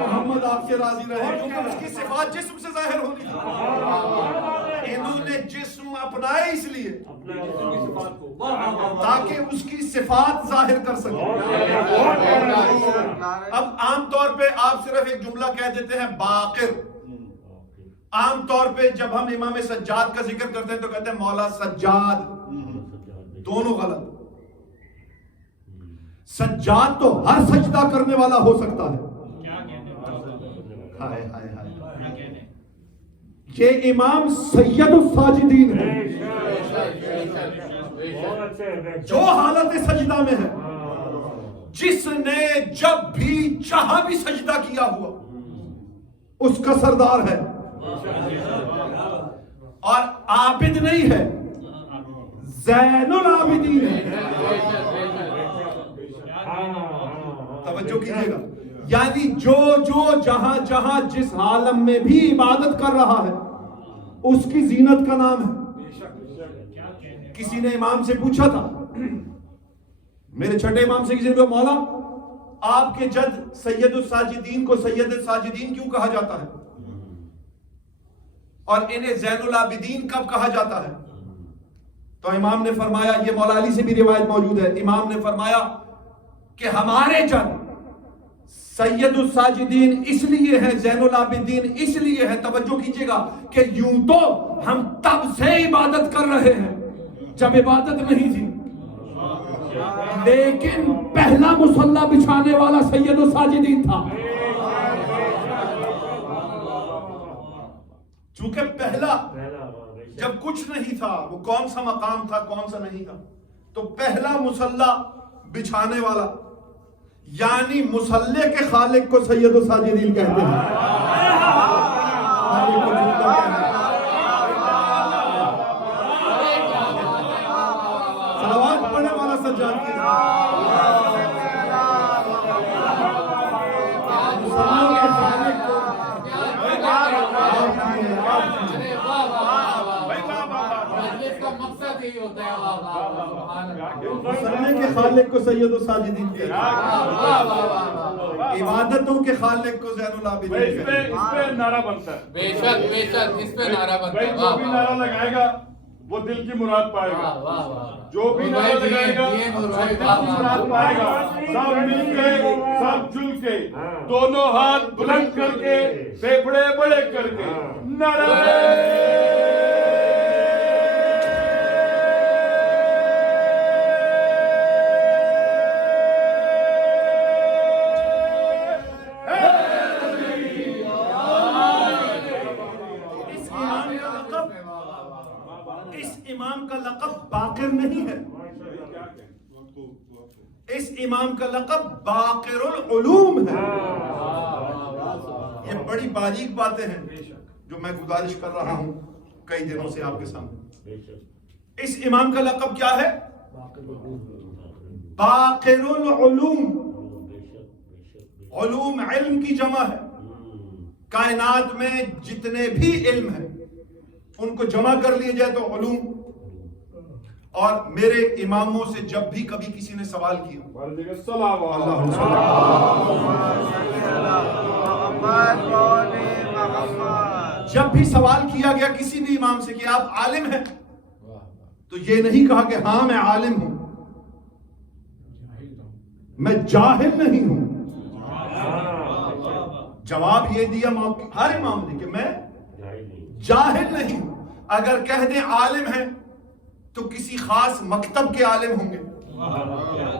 محمد آپ سے راضی رہے کیونکہ اس کی صفات جسم سے ظاہر ہونی تھی. انہوں نے جسم اپنائے اس لیے تاکہ اس کی صفات ظاہر کر سکیں. اب عام طور پہ آپ صرف ایک جملہ کہہ دیتے ہیں باقر. عام طور پہ جب ہم امام سجاد کا ذکر کرتے ہیں تو کہتے ہیں مولا سجاد. دونوں غلط. سجاد تو ہر سجدہ کرنے والا ہو سکتا ہے. یہ امام سید الساجدین ہے جو حالت سجدہ میں ہے، جس نے جب بھی چاہا بھی سجدہ کیا ہوا. اس کا سردار ہے، اور عابد نہیں ہے، زین العابدین ہے۔ توجہ کیجیے گا، یعنی جو جہاں جہاں جس عالم میں بھی عبادت کر رہا ہے اس کی زینت کا نام ہے۔ کسی نے امام سے پوچھا تھا، میرے چھٹے امام سے کسی نے کہا، مولا آپ کے جد سید الساجدین کو سید الساجدین کیوں کہا جاتا ہے، اور انہیں زین العابدین کب کہا جاتا ہے؟ تو امام نے فرمایا، یہ مولا علی سے بھی روایت موجود ہے، امام نے فرمایا کہ ہمارے جد سید الساجدین اس لیے ہے، زین العابدین اس لیے ہے، توجہ کیجئے گا، کہ یوں تو ہم تب سے عبادت کر رہے ہیں جب عبادت نہیں تھی، لیکن پہلا مصلی بچھانے والا سید الساجدین تھا۔ چونکہ پہلا جب کچھ نہیں تھا، وہ کون سا مقام تھا، کون سا نہیں تھا، تو پہلا مصلی بچھانے والا، یعنی مصلی کے خالق کو سید الساجدین کہتے ہیں۔ صلوات پڑھنے والا سجاد کی مصلی کے خالق کو سید الساجدین کہتے ہیں، عبادتوں کے خالق کو زین العابدین کہتے ہیں۔ اس پہ نعرہ بنتا ہے، بے شک بے شک اس پہ نعرہ بنتا بھائی ہے۔ جو بھی نعرہ لگائے گا وہ دل کی مراد پائے گا، جو بھی نعرہ لگائے گا وہ دل کی مراد پائے گا۔ سب مل کے، سب جل کے، دونوں ہاتھ بلند کر کے، پھیپھڑے بڑے کر کے، نعرہ امام کا لقب باقر نہیں ہے، اس امام کا لقب باقر العلوم ہے۔ یہ بڑی باریک باتیں ہیں جو میں گزارش کر رہا ہوں کئی دنوں سے آپ کے سامنے۔ اس امام کا لقب کیا ہے؟ باقر العلوم۔ علوم علم کی جمع ہے، کائنات میں جتنے بھی علم ہیں ان کو جمع کر لیے جائے تو علوم۔ اور میرے اماموں سے جب بھی کبھی کسی نے سوال کیا، جب بھی سوال کیا گیا کسی بھی امام سے کہ آپ عالم ہیں، تو یہ نہیں کہا کہ ہاں میں عالم ہوں، میں جاہل نہیں ہوں۔ جواب یہ دیا ہر امام نے کہ میں جاہل نہیں ہوں۔ اگر کہہ دیں عالم ہیں تو کسی خاص مکتب کے عالم ہوں گے،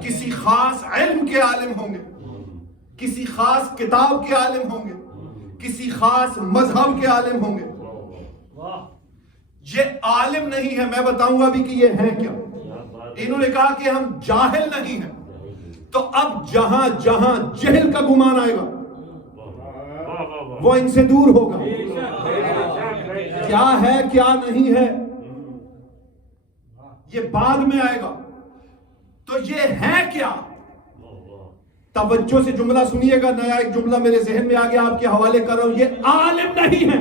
کسی خاص علم کے عالم ہوں گے، کسی خاص کتاب کے عالم ہوں گے، کسی خاص مذہب کے عالم ہوں گے۔ یہ عالم نہیں ہے، میں بتاؤں گا بھی کہ یہ ہے کیا۔ انہوں نے کہا کہ ہم جاہل نہیں ہیں، تو اب جہاں جہاں جہل کا گمان آئے گا وہ ان سے دور ہوگا۔ کیا ہے کیا نہیں ہے یہ بعد میں آئے گا، تو یہ ہے کیا؟ توجہ سے جملہ سنیے گا، نیا ایک جملہ میرے ذہن میں آگے آپ کے حوالے کر رہا ہوں۔ یہ عالم نہیں ہے،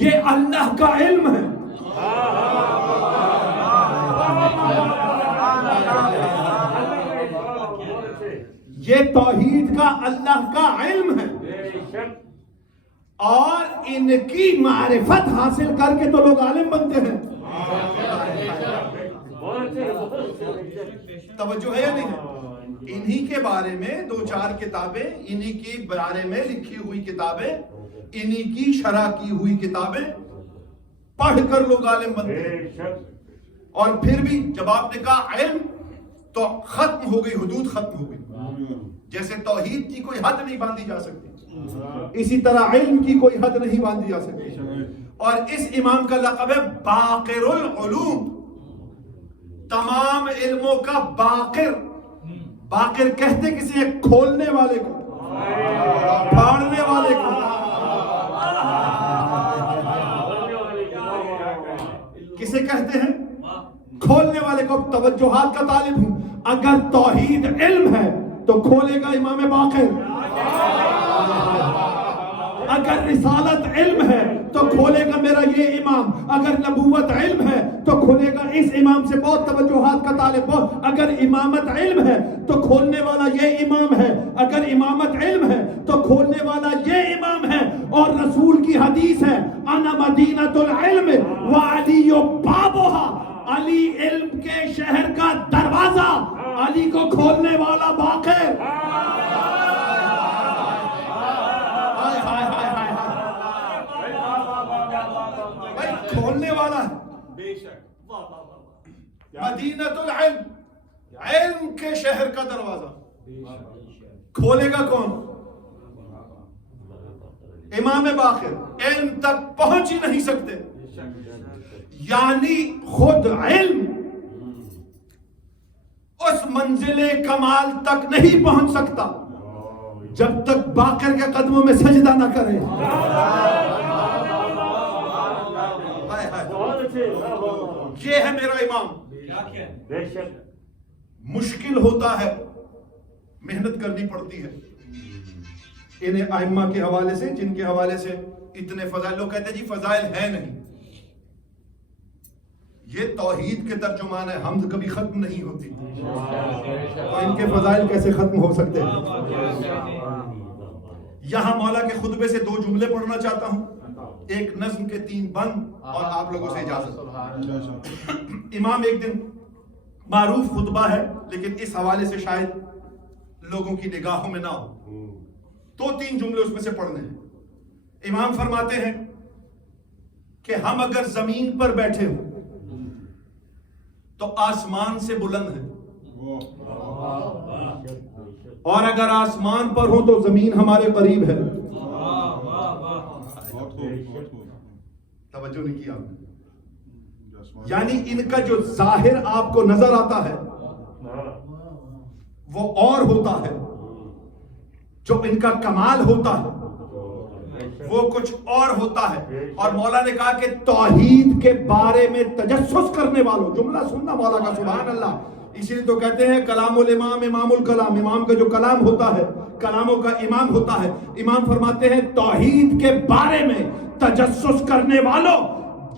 یہ اللہ کا علم ہے۔ یہ توحید کا اللہ کا علم ہے، اور ان کی معرفت حاصل کر کے تو لوگ عالم بنتے ہیں۔ توجہ ہے یا نہیں ہے؟ انہی کے بارے میں دو چار کتابیں، انہی کے بارے میں لکھی ہوئی کتابیں، انہی کی شرح کی ہوئی کتابیں پڑھ کر لوگ عالم بنتے ہیں۔ اور پھر بھی جب آپ نے کہا علم تو ختم ہو گئی، حدود ختم ہو گئی۔ جیسے توحید کی کوئی حد نہیں باندھی جا سکتی، اسی طرح علم کی کوئی حد نہیں باندھی جا سکتی۔ اور اس امام کا لقب ہے باقر العلوم، تمام علموں کا باقر۔ باقر کہتے کسی ایک کھولنے والے کو، پھاڑنے والے کو، کہتے ہیں کھولنے والے کو توجہات کا طالب ہوں. اگر توحید علم ہے تو کھولے گا امام باقر. اگر رسالت علم ہے تو کھولے گا میرا یہ امام. اگر نبوت علم ہے تو کھولے گا اس امام سے. بہت توجہات کا طالب. اگر امامت علم ہے تو کھولنے والا یہ امام ہے. اگر امامت علم ہے تو کھولنے والا یہ امام ہے. اور رسول کی حدیث ہے انا مدینۃ العلم وعلی بابها. علی علم کے شہر کا دروازہ, علی کو کھولنے والا باقر. کھولنے والا بے شک. واہ واہ واہ. مدینۃ العلم, علم کے شہر کا دروازہ. کھولے گا کون؟ امام باقر. علم تک پہنچ ہی نہیں سکتے. یعنی خود علم اس منزل کمال تک نہیں پہنچ سکتا جب تک باقر کے قدموں میں سجدہ نہ کرے. یہ ہے میرا امام. مشکل ہوتا ہے, محنت کرنی پڑتی ہے. انہیں ائمہ کے حوالے سے, جن کے حوالے سے اتنے فضائل, لوگ کہتے ہیں جی فضائل ہے نہیں. یہ توحید کے ترجمان ہے. حمد کبھی ختم نہیں ہوتی, تو ان کے فضائل کیسے ختم ہو سکتے ہیں؟ یہاں مولا کے خطبے سے 2 جملے پڑھنا چاہتا ہوں, ایک نظم کے 3 بند, اور آپ لوگوں سے اجازت. امام ایک دن, معروف خطبہ ہے لیکن اس حوالے سے شاید لوگوں کی نگاہوں میں نہ ہو, تو 3 جملے اس میں سے پڑھنے ہیں. امام فرماتے ہیں کہ ہم اگر زمین پر بیٹھے ہوں تو آسمان سے بلند ہے, اور اگر آسمان پر ہوں تو زمین ہمارے قریب ہے. توجہ نہیں کیا آپ نے؟ یعنی ان کا جو ظاہر آپ کو نظر آتا ہے وہ اور ہوتا ہے, جو ان کا کمال ہوتا ہے وہ کچھ اور ہوتا ہے. اور مولا نے کہا کہ توحید کے بارے میں تجسس کرنے والوں, جملہ سننا مولا کا, سبحان اللہ. اسی لیے تو کہتے ہیں کلام الامام امام الکلام. امام کا جو کلام ہوتا ہے کلاموں کا امام ہوتا ہے. امام فرماتے ہیں توحید کے بارے میں تجسس کرنے والوں,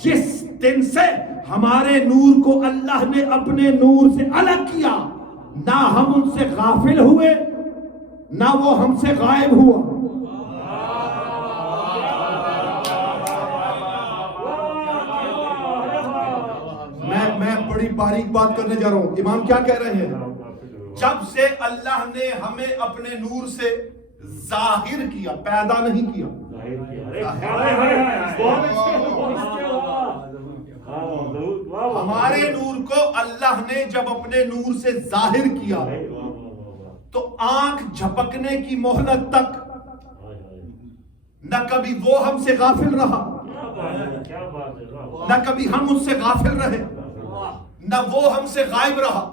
جس دن سے ہمارے نور کو اللہ نے اپنے نور سے الگ کیا, نہ ہم ان سے غافل ہوئے نہ وہ ہم سے غائب ہوا. میں بڑی باریک بات کرنے جا رہا ہوں. امام کیا کہہ رہے ہیں؟ جب سے اللہ نے ہمیں اپنے نور سے ظاہر کیا, پیدا نہیں کیا. ہمارے نور کو اللہ نے جب اپنے نور سے ظاہر کیا تو آنکھ جھپکنے کی مہلت تک نہ کبھی وہ ہم سے غافل رہا, نہ کبھی ہم اس سے غافل رہے, نہ وہ ہم سے غائب رہا.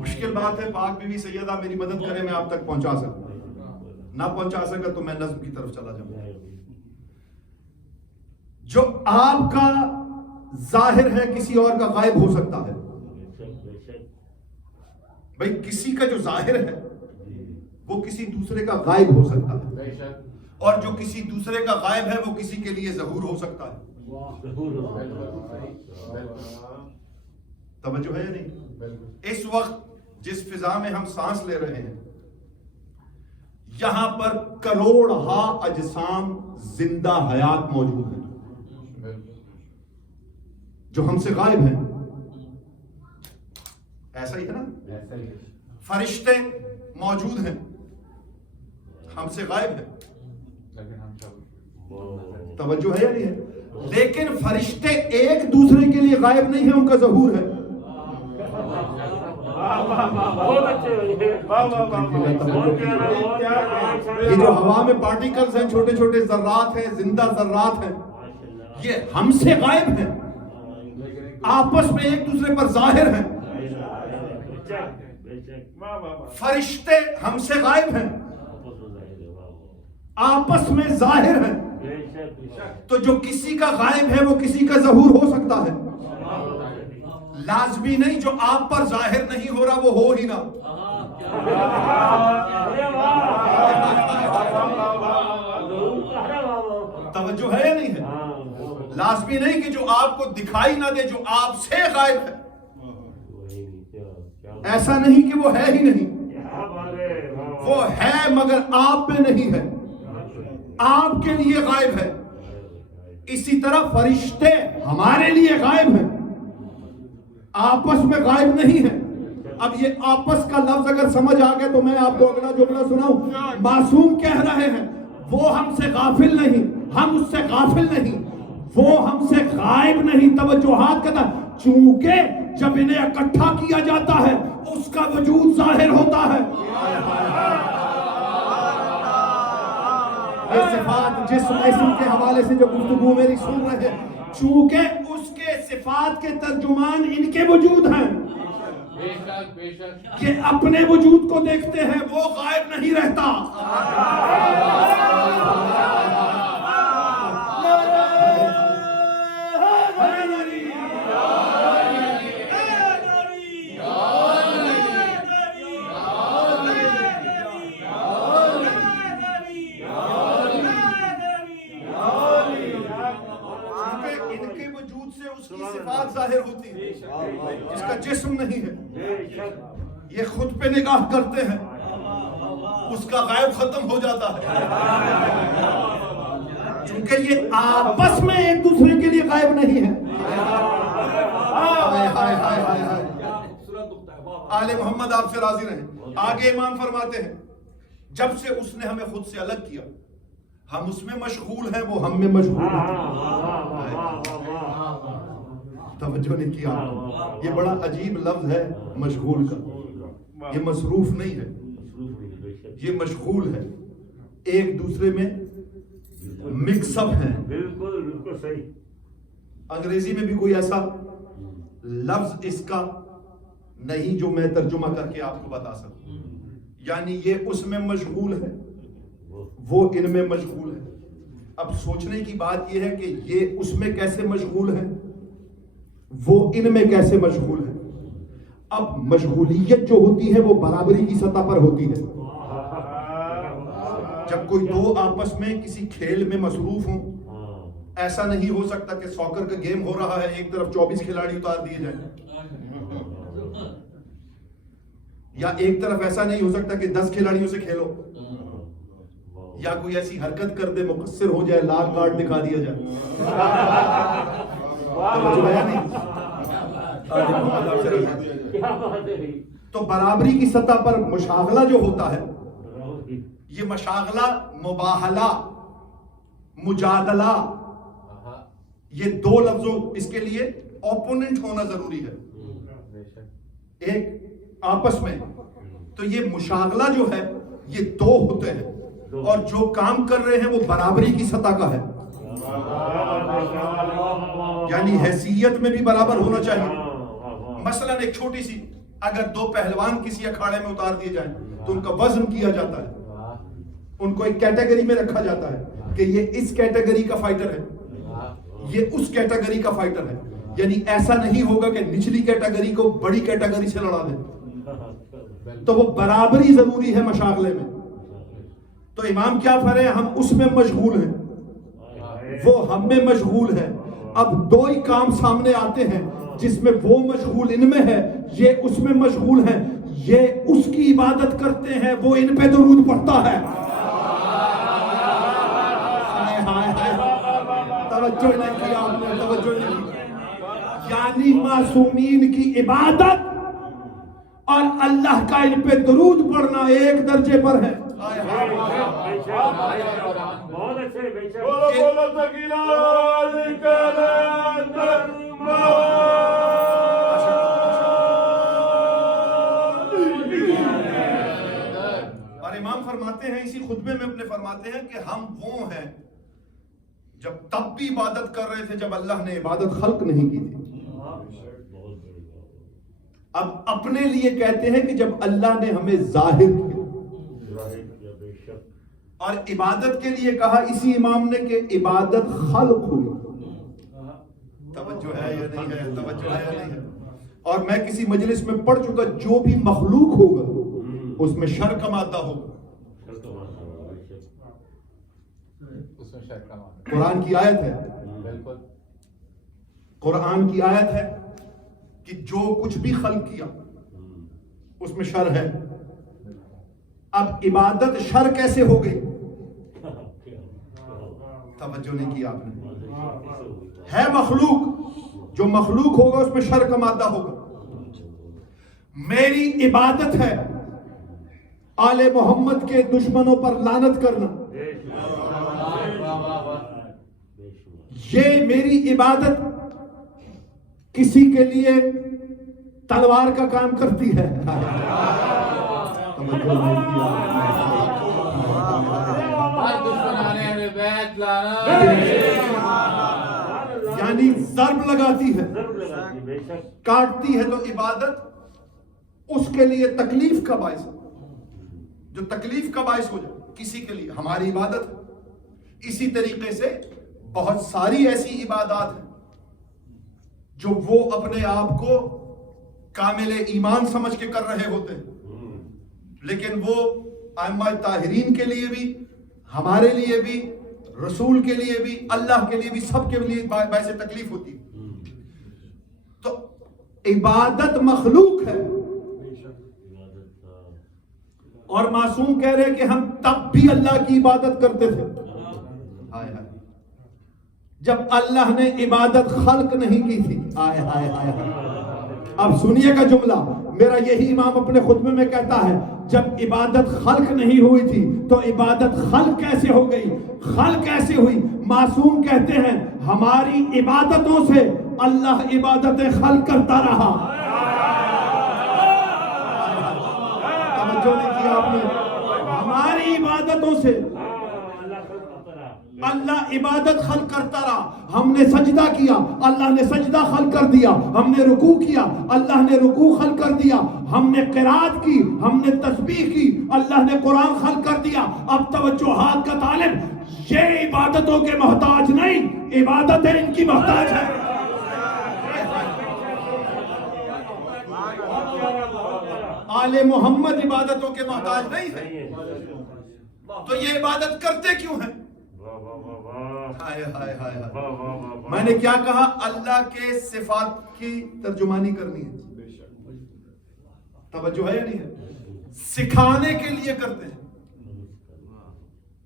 مشکل بات ہے. پاک بی بی سیدہ میری مدد کرے, میں آپ تک پہنچا سکتا, نہ پہنچا سکا تو میں نظم کی طرف چلا جاؤں. جو آپ کا ظاہر ہے کسی اور کا غائب ہو سکتا ہے. بھئی کسی کا جو ظاہر ہے وہ کسی دوسرے کا غائب ہو سکتا ہے, اور جو کسی دوسرے کا غائب ہے وہ کسی کے لیے ظہور ہو سکتا ہے. توجہ ہے یا نہیں؟ اس وقت جس فضا میں ہم سانس لے رہے ہیں یہاں پر کروڑہا اجسام زندہ حیات موجود ہیں جو ہم سے غائب ہیں. ایسا ہی ہے نا؟ فرشتے موجود ہیں, ہم سے غائب ہیں. توجہ ہے یا نہیں ہے؟ لیکن فرشتے ایک دوسرے کے لیے غائب نہیں ہیں, ان کا ظہور ہے. یہ جو ہوا میں پارٹیکلز ہیں, چھوٹے چھوٹے ذرات ہیں, زندہ ذرات ہیں, یہ ہم سے غائب ہیں, آپس میں ایک دوسرے پر ظاہر ہیں. فرشتے ہم سے غائب ہیں، آپس میں ظاہر ہیں، تو جو کسی کا غائب ہے وہ کسی کا ظہور ہو سکتا ہے، لازمی نہیں جو آپ پر ظاہر نہیں ہو رہا وہ ہو ہی نہ۔ توجہ ہے یا نہیں ہے؟ لازمی نہیں کہ جو آپ کو دکھائی نہ دے، جو آپ سے غائب ہے، ایسا نہیں کہ وہ ہے ہی نہیں، وہ ہے مگر آپ میں نہیں ہے، آپ کے لیے غائب ہے۔ اسی طرح فرشتے ہمارے لیے غائب ہیں، آپس میں غائب نہیں ہے۔ اب یہ آپس کا لفظ اگر سمجھ آ گئے تو میں آپ کو اگلا جملہ سناؤں۔ معصوم کہہ رہے ہیں وہ ہم سے غافل نہیں، ہم اس سے غافل نہیں، وہ ہم سے غائب نہیں۔ توجہات کا تھا، چونکہ جب انہیں اکٹھا کیا جاتا ہے اس کا وجود ظاہر ہوتا ہے۔ یہ صفات جسم اسم کے حوالے سے جو گفتگو میری سن رہے ہیں، چونکہ اس کے صفات کے ترجمان ان کے وجود ہیں، بے شک بے شک کہ اپنے وجود کو دیکھتے ہیں، وہ غائب نہیں رہتا۔ صفات ظاہر ہوتی ہے، اس کا جسم نہیں ہے، یہ خود پہ نگاہ کرتے ہیں، اس کا غائب ختم ہو جاتا ہے، چونکہ یہ آپس میں ایک دوسرے کے لیے غائب نہیں ہے۔ آل محمد آپ سے راضی رہیں۔ آگے امام فرماتے ہیں جب سے اس نے ہمیں خود سے الگ کیا، ہم اس میں مشغول ہیں، وہ ہم میں مشغول ہیں۔ توجہ نہیں کیا، یہ بڑا عجیب لفظ ہے مشغول کا، یہ مصروف نہیں ہے، یہ مشغول ہے، ایک دوسرے میں مکس اپ ہیں۔ بالکل صحیح۔ انگریزی میں بھی کوئی ایسا لفظ اس کا نہیں جو میں ترجمہ کر کے آپ کو بتا سکوں، یعنی یہ اس میں مشغول ہے، وہ ان میں مشغول ہے۔ اب سوچنے کی بات یہ ہے کہ یہ اس میں کیسے مشغول ہے، وہ ان میں کیسے مشغول ہے۔ اب مشغولیت جو ہوتی ہے وہ برابری کی سطح پر ہوتی ہے۔ جب کوئی دو آپس میں کسی کھیل میں مصروف ہوں، ایسا نہیں ہو سکتا کہ ساکر کا گیم ہو رہا ہے، ایک طرف 24 کھلاڑی اتار دیے جائیں، یا ایک طرف ایسا نہیں ہو سکتا کہ 10 کھلاڑیوں سے کھیلو، یا کوئی ایسی حرکت کر دے مقصر ہو جائے، لال کارڈ دکھا دیا جائے۔ تو برابری کی سطح پر مشاغلہ جو ہوتا ہے، یہ مشاغلہ مباہلہ، مجادلہ، یہ دو لفظوں اس کے لیے اوپوننٹ ہونا ضروری ہے ایک آپس میں۔ تو یہ مشاغلہ جو ہے یہ دو ہوتے ہیں، اور جو کام کر رہے ہیں وہ برابری کی سطح کا ہے، یعنی حیثیت میں بھی برابر ہونا چاہیے۔ مثلا ایک چھوٹی سی، اگر دو پہلوان کسی اکھاڑے میں اتار دیے جائیں تو ان کا وزن کیا جاتا ہے، ان کو ایک کیٹیگری میں رکھا جاتا ہے کہ یہ اس کیٹیگری کا فائٹر ہے، یہ اس کیٹیگری کا فائٹر ہے، یعنی ایسا نہیں ہوگا کہ نچلی کیٹیگری کو بڑی کیٹیگری سے لڑا دیں، تو وہ برابری ضروری ہے مشاغلے میں۔ تو امام کیا فرمائے ہیں، ہم اس میں مشغول ہیں، وہ ہم میں مشغول ہے۔ اب دو ہی کام سامنے آتے ہیں، جس میں وہ مشغول ان میں ہے، یہ اس میں مشغول ہے، یہ اس کی عبادت کرتے ہیں، وہ ان پہ درود پڑھتا ہے۔ توجہ نہیں کیا آپ نے، توجہ نہیں کی، یعنی معصومین کی عبادت اور اللہ کا ان پہ درود پڑھنا ایک درجے پر ہے۔ بہت اچھے، بولو تکیلا اور امام فرماتے ہیں اسی خطبے میں اپنے فرماتے ہیں کہ ہم وہ ہیں جب تب بھی عبادت کر رہے تھے جب اللہ نے عبادت خلق نہیں کی تھی۔ اب اپنے لیے کہتے ہیں کہ جب اللہ نے ہمیں ظاہر کیا بے شک اور عبادت کے لیے کہا اسی امام نے کہ عبادت خلق ہوئی. توجہ ہے یا نہیں ہے؟ توجہ ہے یا نہیں ہے؟ اور میں کسی مجلس میں پڑھ چکا جو بھی مخلوق ہوگا اس میں شر کا مادہ ہوگا. اس میں شر کا مادہ قرآن کی آیت ہے, بالکل قرآن کی آیت ہے کہ جو کچھ بھی خلق کیا اس میں شر ہے. اب عبادت شر کیسے ہو گئی؟ توجہ نہیں کی آپ نے. ہے مخلوق, جو مخلوق ہوگا اس میں شر کا مادہ ہوگا. میری عبادت ہے آل محمد کے دشمنوں پر لعنت کرنا, یہ میری عبادت کسی کے لیے تلوار کا کام کرتی ہے. یعنی ضرب لگاتی ہے, کاٹتی ہے. تو عبادت اس کے لیے تکلیف کا باعث ہے, جو تکلیف کا باعث ہو جائے کسی کے لیے, ہماری عبادت ہے. اسی طریقے سے بہت ساری ایسی عبادات ہیں جو وہ اپنے آپ کو کامل ایمان سمجھ کے کر رہے ہوتے ہیں, لیکن وہ ائمہ طاہرین کے لیے بھی, ہمارے لیے بھی, رسول کے لیے بھی, اللہ کے لیے بھی, سب کے لیے باعث تکلیف ہوتی ہے. تو عبادت مخلوق ہے اور معصوم کہہ رہے کہ ہم تب بھی اللہ کی عبادت کرتے تھے. ہائے ہائے, جب اللہ نے عبادت خلق نہیں کی تھی. ہائے ہائے ہائے ہائے. اب سنیے گا جملہ میرا, یہی امام اپنے خطبے میں کہتا ہے جب عبادت خلق نہیں ہوئی تھی تو عبادت خلق کیسے ہو گئی, خلق کیسے ہوئی؟ معصوم کہتے ہیں ہماری عبادتوں سے اللہ عبادتیں خلق کرتا رہا. توجہ نہیں کیا آپ نے؟ ہماری عبادتوں سے اللہ عبادت خلق کرتا رہا. ہم نے سجدہ کیا, اللہ نے سجدہ خلق کر دیا. ہم نے رکوع کیا, اللہ نے رکوع خلق کر دیا. ہم نے قرات کی, ہم نے تسبیح کی, اللہ نے قرآن خلق کر دیا. اب توجہات کا طالب, یہ عبادتوں کے محتاج نہیں, عبادتیں ان کی محتاج ہے. آل محمد عبادتوں کے محتاج نہیں ہے. تو یہ عبادت کرتے کیوں ہیں؟ ہائے ہائے ہائے ہائے. میں نے کیا کہا؟ اللہ کے صفات کی ترجمانی کرنی ہے. توجہ ہے یا نہیں ہے؟ سکھانے کے لیے کرتے ہیں.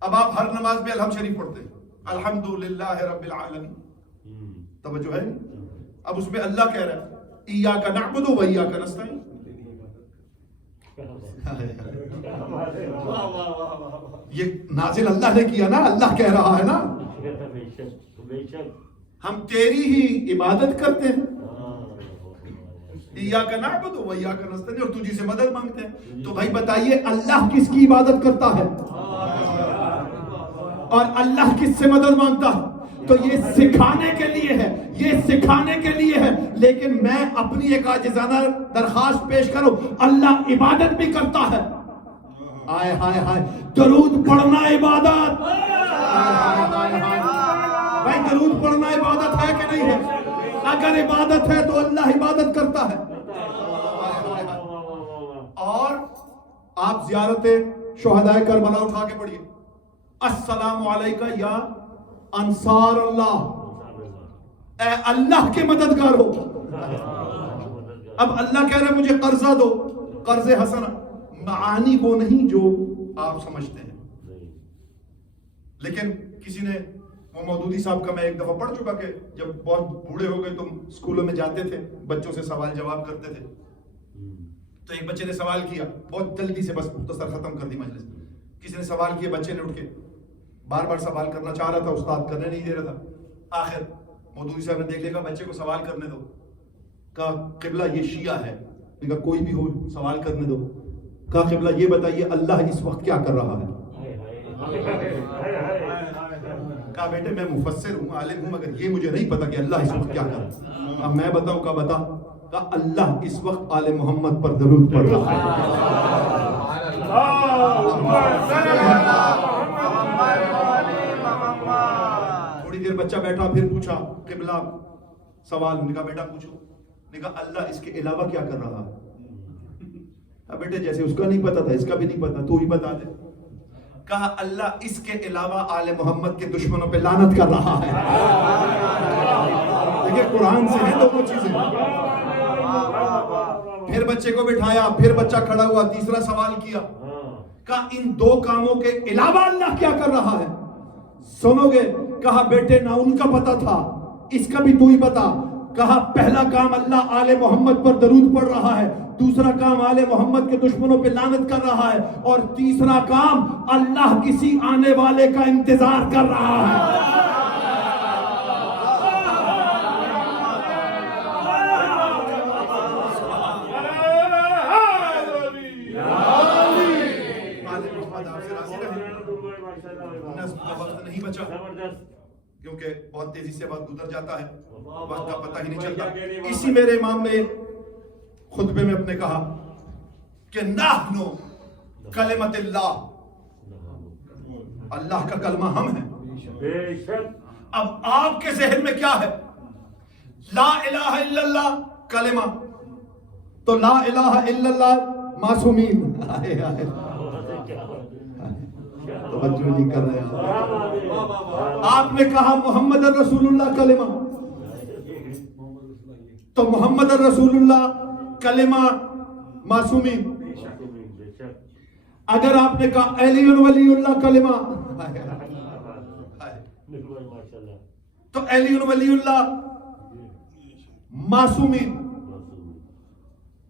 اب آپ ہر نماز میں الحمد شریف پڑھتے ہیں, الحمدللہ رب العالمین. توجہ ہے. اب اس میں اللہ کہہ رہا ہے ایاک نعبد و ایاک نستعین. یہ نازل اللہ نے کیا نا, اللہ کہہ رہا ہے نا ہم تیری ہی عبادت کرتے ہیں. ایاک نعبد و ایاک نستعین, اور تجھی سے مدد مانگتے ہیں. تو بھائی بتائیے اللہ کس کی عبادت کرتا ہے اور اللہ کس سے مدد مانگتا ہے؟ تو یہ سکھانے کے لیے ہے, یہ سکھانے کے لیے ہے. لیکن میں اپنی ایک عاجزانہ درخواست پیش کروں, اللہ عبادت بھی کرتا ہے. ہائے ہائے ہائے, درود پڑھنا عبادت. بھائی درود پڑھنا عبادت ہے کہ نہیں ہے؟ اگر عبادت ہے تو اللہ عبادت کرتا ہے. اور آپ زیارت شہداء کربلا اٹھا کے پڑھیے, السلام علیکہ یا انصار اللہ, اے اللہ کے مددگار ہو. اب اللہ کہہ رہے مجھے قرضہ دو, قرض حسنہ. معانی وہ نہیں جو آپ سمجھتے ہیں. لیکن کسی نے, وہ مودودی صاحب کا میں ایک دفعہ پڑھ چکا کہ جب بہت بوڑھے ہو گئے تو اسکولوں میں جاتے تھے, بچوں سے سوال جواب کرتے تھے. تو ایک بچے نے سوال کیا, بہت جلدی سے بس مختصر ختم کر دی مجلس. کسی نے سوال کیا, بچے نے اٹھ کے بار بار سوال کرنا چاہ رہا تھا, استاد کرنے نہیں دے رہا تھا. آخر مودودی صاحب نے دیکھ لیا, بچے کو سوال کرنے دو. کہا قبلہ یہ شیعہ ہے. کہا کوئی بھی ہو سوال کرنے دو. کہا قبلہ یہ بتائیے اللہ اس وقت کیا کر رہا ہے؟ کہا بیٹے میں مفسر ہوں, عالم ہوں, مگر یہ مجھے نہیں پتا کہ اللہ اس وقت کیا کر رہا ہے. اب میں بتاؤں, کہا بتا. کہا اللہ اس وقت آل محمد پر درود پڑھ رہا ہے. تھوڑی دیر بچہ بیٹھا پھر پوچھا قبلہ سوال. نے کہا بیٹا پوچھو. نے کہا اللہ اس کے علاوہ کیا کر رہا ہے؟ بیٹے جیسے اس کا نہیں پتا تھا اس کا بھی نہیں پتا, تو ہی بتا دے. کہا اللہ اس کے علاوہ آل محمد کے دشمنوں پہ لعنت کر رہا ہے. دیکھیں قرآن سے ہیں دونوں چیزیں. پھر بچے کو بٹھایا, پھر بچہ کھڑا ہوا, تیسرا سوال کیا. کہا ان دو کاموں کے علاوہ اللہ کیا کر رہا ہے؟ سنو گے؟ کہا بیٹے نہ ان کا پتا تھا, اس کا بھی تو ہی بتا. کہا پہلا کام اللہ آل محمد پر درود پڑھ رہا ہے, دوسرا کام آل محمد کے دشمنوں پہ لعنت کر رہا ہے, اور تیسرا کام اللہ کسی آنے والے کا انتظار کر رہا ہے. نہیں بچا کیونکہ بہت تیزی سے وقت گزر جاتا ہے, وقت کا پتہ ہی نہیں چلتا. اسی میرے امام نے خطبے میں اپنے کہا کہ نحن کلمت اللہ, اللہ کا کلمہ ہم ہیں. اب آپ کے ذہن میں کیا ہے؟ لا الہ الا اللہ کلمہ, تو لا الہ الا اللہ معصومین. توجہ نہیں کر رہے. آپ نے کہا محمد رسول اللہ کلمہ, تو محمد رسول اللہ کلمہ معصومین. اگر آپ نے کہا علی ولی اللہ کلمہ, تو علی ولی اللہ معصومین.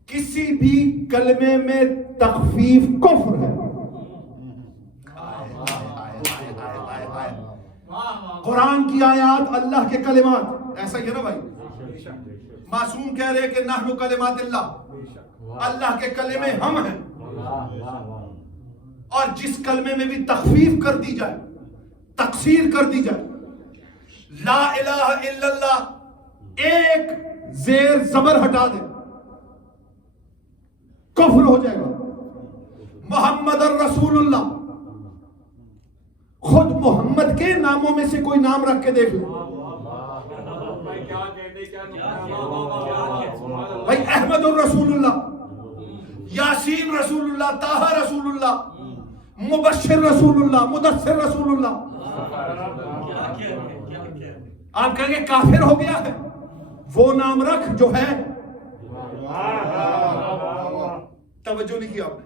کسی بھی کلمے میں تخفیف کفر ہے. قرآن کی آیات, اللہ کے کلمات, ایسا ہی ہے نا بھائی. معصوم کہہ رہے کہ نحن کلمات اللہ, اللہ کے کلمے ہم ہیں. اور جس کلمے میں بھی تخفیف کر دی جائے, تقصیر کر دی جائے, لا الہ الا اللہ ایک زیر زبر ہٹا دے, کفر ہو جائے گا. محمد الرسول اللہ, خود محمد کے ناموں میں سے کوئی نام رکھ کے دیکھ لو بھائی. احمد الرسول اللہ, یاسین رسول اللہ, طٰہٰ رسول اللہ, مبشر رسول اللہ, مدثر رسول اللہ. آپ کہیں گے کافر ہو گیا ہے, وہ نام رکھ جو ہے. توجہ نہیں کی آپ نے.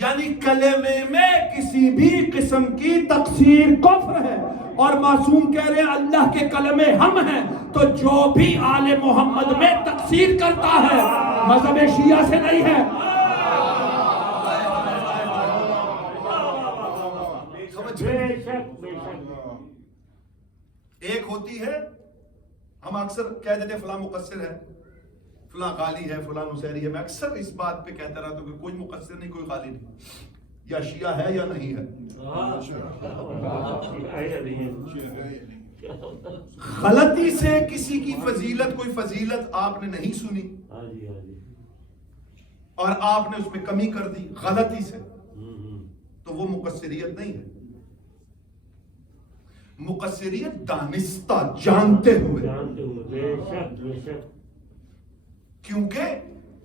یعنی کلمے میں کسی بھی قسم کی تقصیر کفر ہے. اور معصوم کہہ رہے ہیں اللہ کے کلمے ہم ہیں, تو جو بھی آل محمد میں تقصیر کرتا ہے مذہب شیعہ سے نہیں ہے. ایک ہوتی ہے, ہم اکثر کہہ دیتے فلاں مقصر ہے, فلاں غالی ہے, فلاں نصیری ہے. میں اکثر اس بات پہ کہتا رہتا ہوں کہ کوئی مقصر نہیں, کوئی غالی نہیں, یا شیعہ ہے یا نہیں ہے. غلطی سے کسی کی فضیلت, کوئی فضیلت آپ نے نہیں سنی اور آپ نے اس میں کمی کر دی غلطی سے, تو وہ مقصریت نہیں ہے. مقصریت دانستہ, جانتے ہوئے. کیونکہ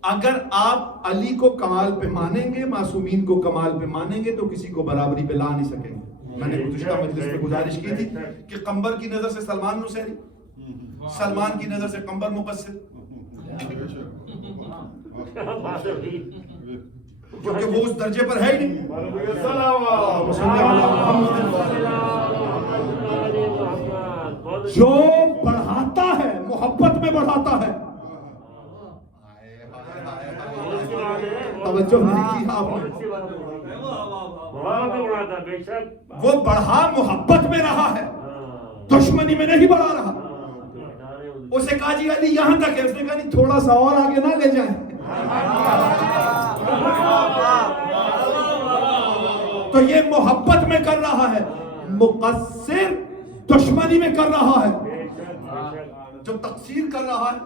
اگر آپ علی کو کمال پہ مانیں گے, معصومین کو کمال پہ مانیں گے, تو کسی کو برابری پہ لا نہیں سکیں گے. میں نے گزشتہ مجلس میں گزارش کی تھی کہ قمبر کی نظر سے سلمان نصیری, سلمان کی نظر سے قمبر مقصر, کیونکہ وہ اس درجے پر ہے ہی نہیں. جو بڑھاتا ہے محبت میں بڑھاتا ہے. توجہ نہیں کی آپ نے. وہ بڑھا محبت میں رہا ہے, دشمنی میں نہیں بڑھا رہا. اسے کہا جی علی یہاں تک ہے, اس نے کہا نہیں تھوڑا سا اور آگے نہ لے جائیں. تو یہ محبت میں کر رہا ہے, مقصر دشمنی میں کر رہا ہے. جو تقصیر کر رہا ہے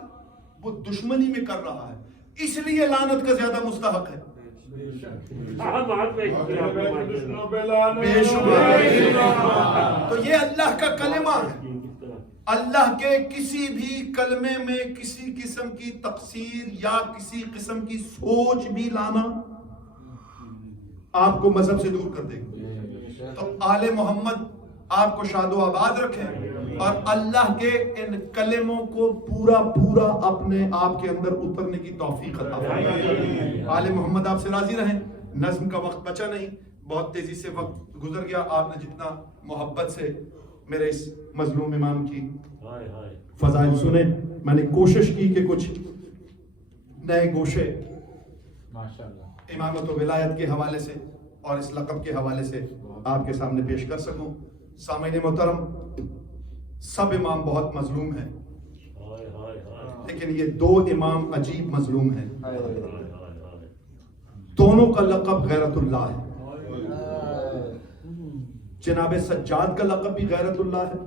وہ دشمنی میں کر رہا ہے، اس لیے لعنت کا زیادہ مستحق ہے۔ بے شبہ تو یہ اللہ کا کلمہ ہے۔ اللہ کے کسی بھی کلمے میں کسی قسم کی تقصیر یا کسی قسم کی سوچ بھی لانا آپ کو مذہب سے دور کر دے گا۔ تو آل محمد آپ کو شاد و آباد رکھے اور اللہ کے ان کلموں کو پورا اپنے آپ کے اندر اترنے کی توفیق عطا فرمائے۔ آل محمد آپ سے راضی رہیں۔ نظم کا وقت بچا نہیں، بہت تیزی سے وقت گزر گیا۔ آپ نے جتنا محبت سے میرے اس مظلوم امام کی فضائل سنے، میں نے کوشش کی کہ کچھ نئے گوشے امامت و ولایت کے حوالے سے اور اس لقب کے حوالے سے آپ کے سامنے پیش کر سکوں۔ سامعین محترم، سب امام بہت مظلوم ہیں، لیکن یہ دو امام عجیب مظلوم ہیں۔ دونوں کا لقب غیرت اللہ ہے۔ جناب سجاد کا لقب بھی غیرت اللہ ہے،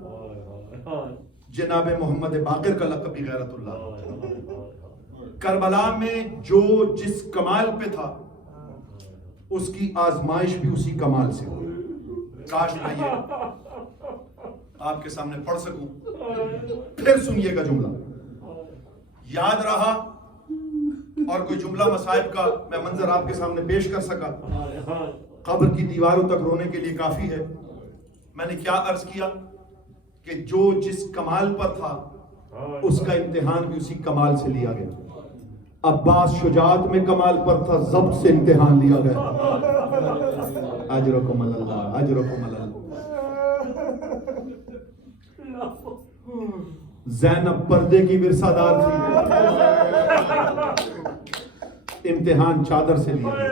جناب محمد باقر کا لقب بھی غیرت اللہ ہے۔ کربلا میں جو جس کمال پہ تھا اس کی آزمائش بھی اسی کمال سے ہوئی۔ کاش میں یہ آپ کے سامنے پڑھ سکوں۔ پھر سنیے گا جملہ، یاد رہا اور کوئی جملہ مصائب کا میں منظر آپ کے سامنے پیش کر سکا، قبر کی دیواروں تک رونے کے لیے کافی ہے۔ میں نے کیا عرض کیا کہ جو جس کمال پر تھا اس کا امتحان بھی اسی کمال سے لیا گیا۔ عباس شجاعت میں کمال پر تھا، ضبط سے امتحان لیا گیا۔ اجرکم اللہ، اجرکم اللہ۔ زینب پردے کی ورثہ دار تھی، امتحان چادر سے لیا گیا۔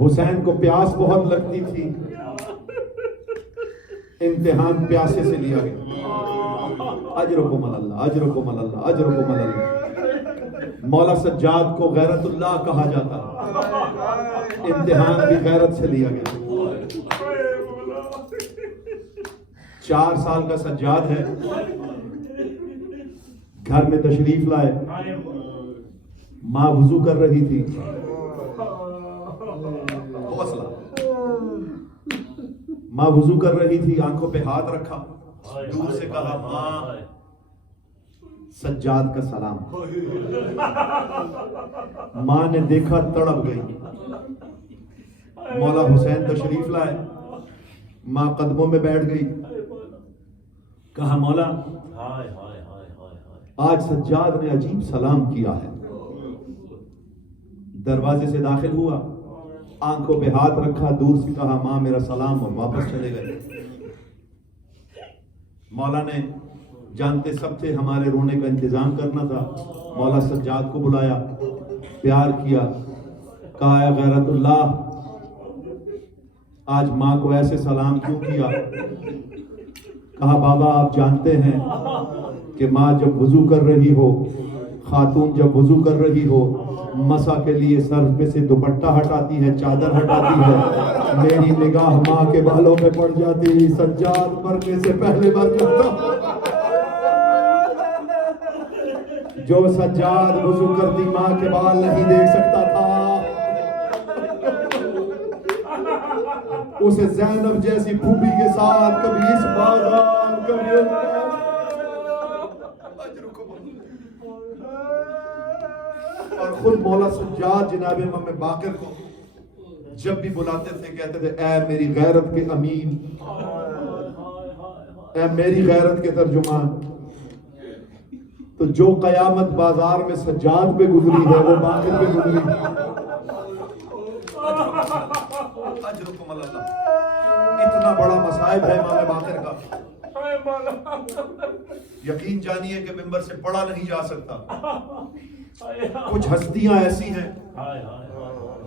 حسین کو پیاس بہت لگتی تھی، امتحان پیاسے سے لیا گیا۔ اجرکم اللہ، اجرکم اللہ، اجرکم اللہ۔ مولا سجاد کو غیرت اللہ کہا جاتا ہے، امتحان بھی غیرت سے لیا گیا۔ 4 سال کا سجاد ہے، گھر میں تشریف لائے، ماں وضو کر رہی تھی، ماں وضو کر رہی تھی، آنکھوں پہ ہاتھ رکھا، دور سے کہا ماں سجاد کا سلام۔ ماں نے دیکھا، تڑپ گئی۔ مولا حسین تشریف لائے، ماں قدموں میں بیٹھ گئی، کہا مولا آج سجاد نے عجیب سلام کیا ہے۔ دروازے سے داخل ہوا، آنکھوں پہ ہاتھ رکھا، دور سے کہا ماں میرا سلام، اور واپس چلے گئے۔ مولا نے جانتے سب تھے ہمارے رونے کا انتظام کرنا تھا، مولا سجاد کو بلایا، پیار کیا، کہا اے غیرت اللہ آج ماں کو ایسے سلام کیوں کیا؟ کہا بابا آپ جانتے ہیں کہ ماں جب وضو کر رہی ہو، خاتون جب وضو کر رہی ہو، مسا کے لیے سر پہ سے دوپٹہ ہٹاتی ہے، چادر ہٹاتی ہے، میری نگاہ ماں کے بالوں پہ پڑ جاتی، سجاد مرنے سے پہلے مر جاتا۔ جو سجاد وضو کرتی ماں کے بال نہیں دیکھ سکتا تھا، اسے زینب جیسی پھوپھی کے ساتھ کبھی اس بازار کبھی اس اور خود مولا سجاد جناب امام باقر کو جب بھی بلاتے تھے کہتے تھے اے میری غیرت کے امین، اے میری غیرت کے ترجمان۔ تو جو قیامت بازار میں سجاد پہ گزری ہے وہ باقر پہ گزری۔ اجرکم اللہ۔ اتنا بڑا مصائب ہے امام باقر کا، یقین جانیے کہ ممبر سے پڑھا نہیں جا سکتا۔ کچھ ہستیاں ایسی ہیں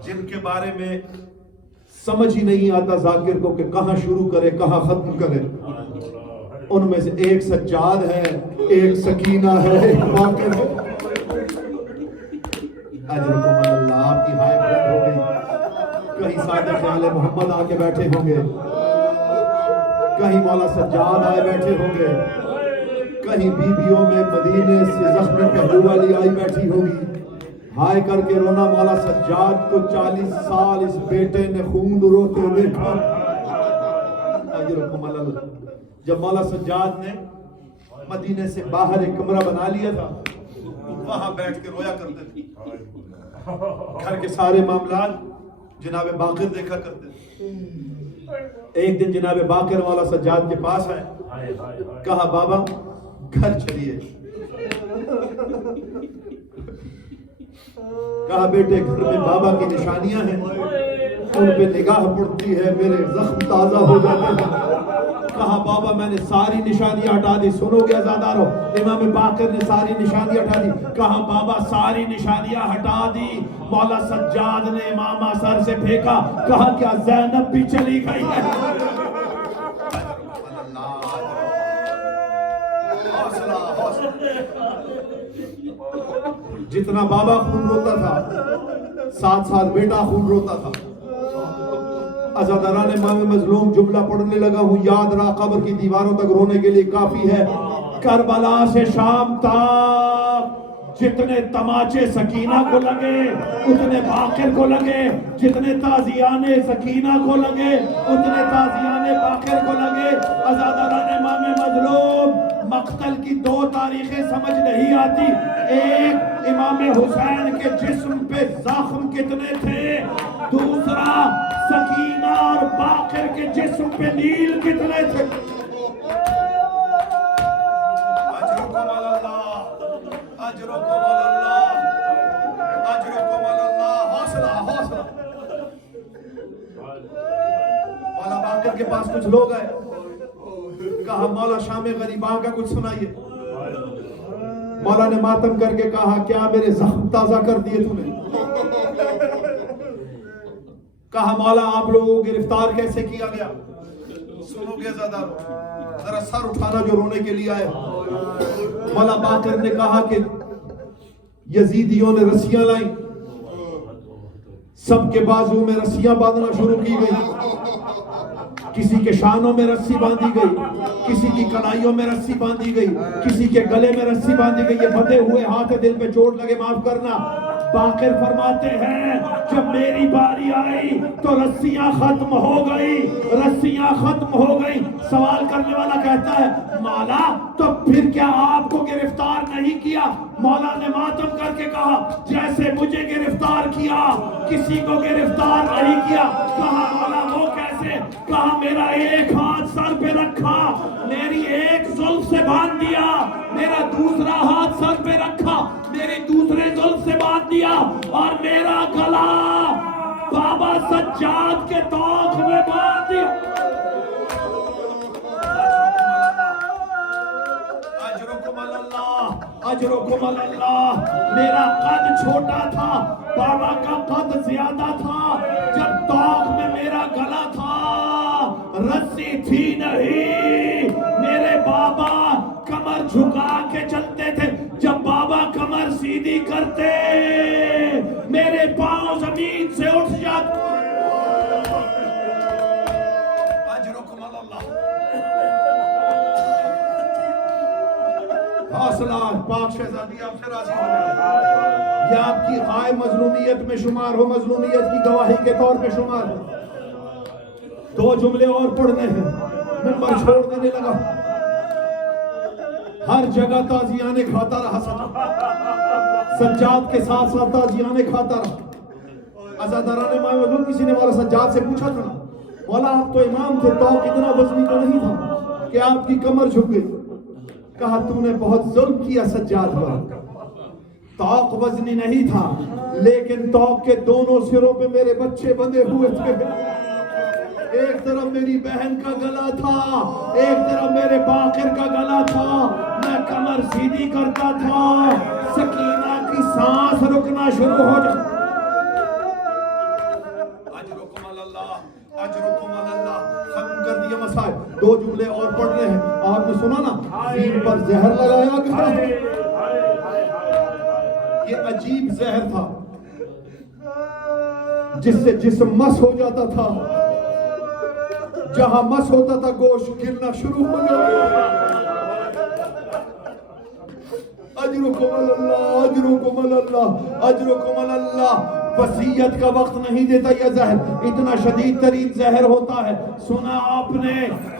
جن کے بارے میں سمجھ ہی نہیں آتا ذاکر کو کہ کہاں شروع کرے کہاں ختم کرے۔ ان میں سے ایک سجاد ہے، ایک سکینہ ہے، ایک باقر ہے۔ اجرکم اللہ۔ آپ کی ہائے بلند ہو گئی، کہیں صادق خیال محمد آ کے بیٹھے ہوں گے، کہیں مولا سجاد آئے بیٹھے ہوں گے، کہیں بیویوں میں مدینے سے زخمی پہلو والی آئی بیٹھی ہوگی، ہائے کر کے رونا۔ مولا سجاد کو 40 سال اس بیٹے نے خون روتے دیکھا۔ اجرکم اللہ۔ جب مولا سجاد نے مدینے سے باہر ایک کمرہ بنا لیا تھا، وہاں بیٹھ کے رویا کرتے تھے۔ گھر کے سارے معاملات جناب باقر دیکھا کرتے تھے۔ ایک دن جناب باقر مولا سجاد کے پاس آئے، کہا بابا گھر چلیے۔ کہا بیٹے گھر میں بابا کی نشانیاں ہیں، ان پہ نگاہ پڑتی ہے میرے زخم تازہ ہو جاتے ہیں۔ کہا بابا میں نے ساری نشانیاں ہٹا دی۔ سنو گے عزادارو، امام باقر نے ساری نشانیاں ہٹا دی۔ کہا بابا ساری نشانیاں ہٹا دی۔ مولا سجاد نے امامہ سر سے پھینکا، کہا کیا زینب بھی چلی گئی ہے؟ جتنا بابا خون روتا تھا، 7 سال بیٹا خون روتا تھا۔ عزاداران امام مظلوم جملہ پڑھنے لگا ہوں، یاد رہا قبر کی دیواروں تک رونے کے لیے کافی ہے۔ کربلا سے شام تک جتنے تماچے سکینہ کو لگے اتنے باقر کو لگے، جتنے تازیانے سکینہ کو لگے اتنے تازیانے باقر کو لگے۔ عزاداران امام مظلوم، مقتل کی 2 تاریخیں سمجھ نہیں آتی۔ ایک، امام حسین کے جسم پہ زخم کتنے تھے، دوسرا سکینہ اور باقر کے جسم پہ نیل کتنے تھے۔ اجرکم اللہ، اجرکم اللہ، اجرکم اللہ۔ حوصلہ حوصلہ۔ مولا باقر کے پاس کچھ لوگ آئے، کہا مولا شام غریباں کا کچھ سنائیے۔ مولا نے ماتم کر کے کہا کیا میرے زخم تازہ کر دیے تو نے؟ کہا مولا آپ لوگوں کو گرفتار کیسے کیا گیا؟ سنو گے عزادارو، ذرا سر اٹھانا جو رونے کے لیے آئے۔ مولا باقر نے کہا کہ یزیدیوں نے رسیاں لائیں، سب کے بازو میں رسیاں باندھنا شروع کی گئی، کسی کے شانوں میں رسی باندھی گئی، کسی کی کلائیوں میں رسی باندھی گئی، کسی کے گلے میں رسی باندھی گئی۔ یہ بندھے ہوئے ہاتھ دل پہ چوٹ لگے معاف کرنا۔ باقر فرماتے ہیں جب میری باری آئی تو رسیاں ختم ہو گئی، رسیاں ختم ہو گئی۔ سوال کرنے والا کہتا ہے مولا تو پھر کیا آپ کو گرفتار نہیں کیا؟ مولا نے ماتم کر کے کہا جیسے مجھے گرفتار کیا کسی کو گرفتار نہیں کیا۔ کہا مولا وہ کیسے؟ کہا میرا ایک ہاتھ سر پہ رکھا، میری ایک زلف سے باندھ دیا، میرا دوسرا ہاتھ سر پہ رکھا، میری دوسرے زلف سے باندھ دیا، اور میرا گلا بابا سجاد کے طوق میں باندھ دیا۔ اجرکم اللہ، اجرکم اللہ۔ میرا قد چھوٹا تھا، بابا کا قد زیادہ تھا۔ جب طوق میں میرا گلا تھا رسی تھی نہیں، میرے بابا کمر جھکا کے چلتے تھے، جب بابا کمر سیدھی کرتے میرے پاؤں زمین سے اٹھ جاتے۔ اجرکم اللہ۔ حوصلہ پاک شہزادی آپ سے راضی ہو جائے، یہ آپ کی ہائے مظلومیت میں شمار ہو، مظلومیت کی گواہی کے طور پہ شمار ہو۔ 2 جملے اور پڑھنے ہیں، ممبر چھوڑ دینے لگا۔ ہر جگہ تازیانے کھاتا رہا سجاد کے ساتھ ساتھ تازیانے کھاتا رہا۔ عزاداران امام مظلوم، کسی نے مولا سجاد سے پوچھا تھا مولا آپ تو امام تھے، طوق اتنا وزنی تو نہیں تھا کہ آپ کی کمر جھک گئی؟ کہا تو نے بہت ظلم کیا سجاد پر، طوق وزنی نہیں تھا لیکن طوق کے دونوں سروں پہ میرے بچے بندھے ہوئے تھے۔ ایک طرف میری بہن کا گلا تھا، ایک طرف میرے باقر کا گلا تھا، میں کمر سیدھی کرتا تھا، سکینہ کی سانس رکنا شروع ہو جاتا۔ اجرکم اللہ، اجرکم اللہ۔ ختم کر دیا مسائل، 2 جملے اور پڑھ رہے ہیں۔ آپ نے سنا نا زین پر زہر لگایا گیا، یہ عجیب زہر تھا جس سے جسم مس ہو جاتا تھا، جہاں مس ہوتا تھا گوشت گرنا شروع ہو جاتا۔ اللہ اجرکم اللہ. وصیت کا وقت نہیں دیتا یہ زہر، اتنا شدید ترین زہر ہوتا ہے. سنا آپ نے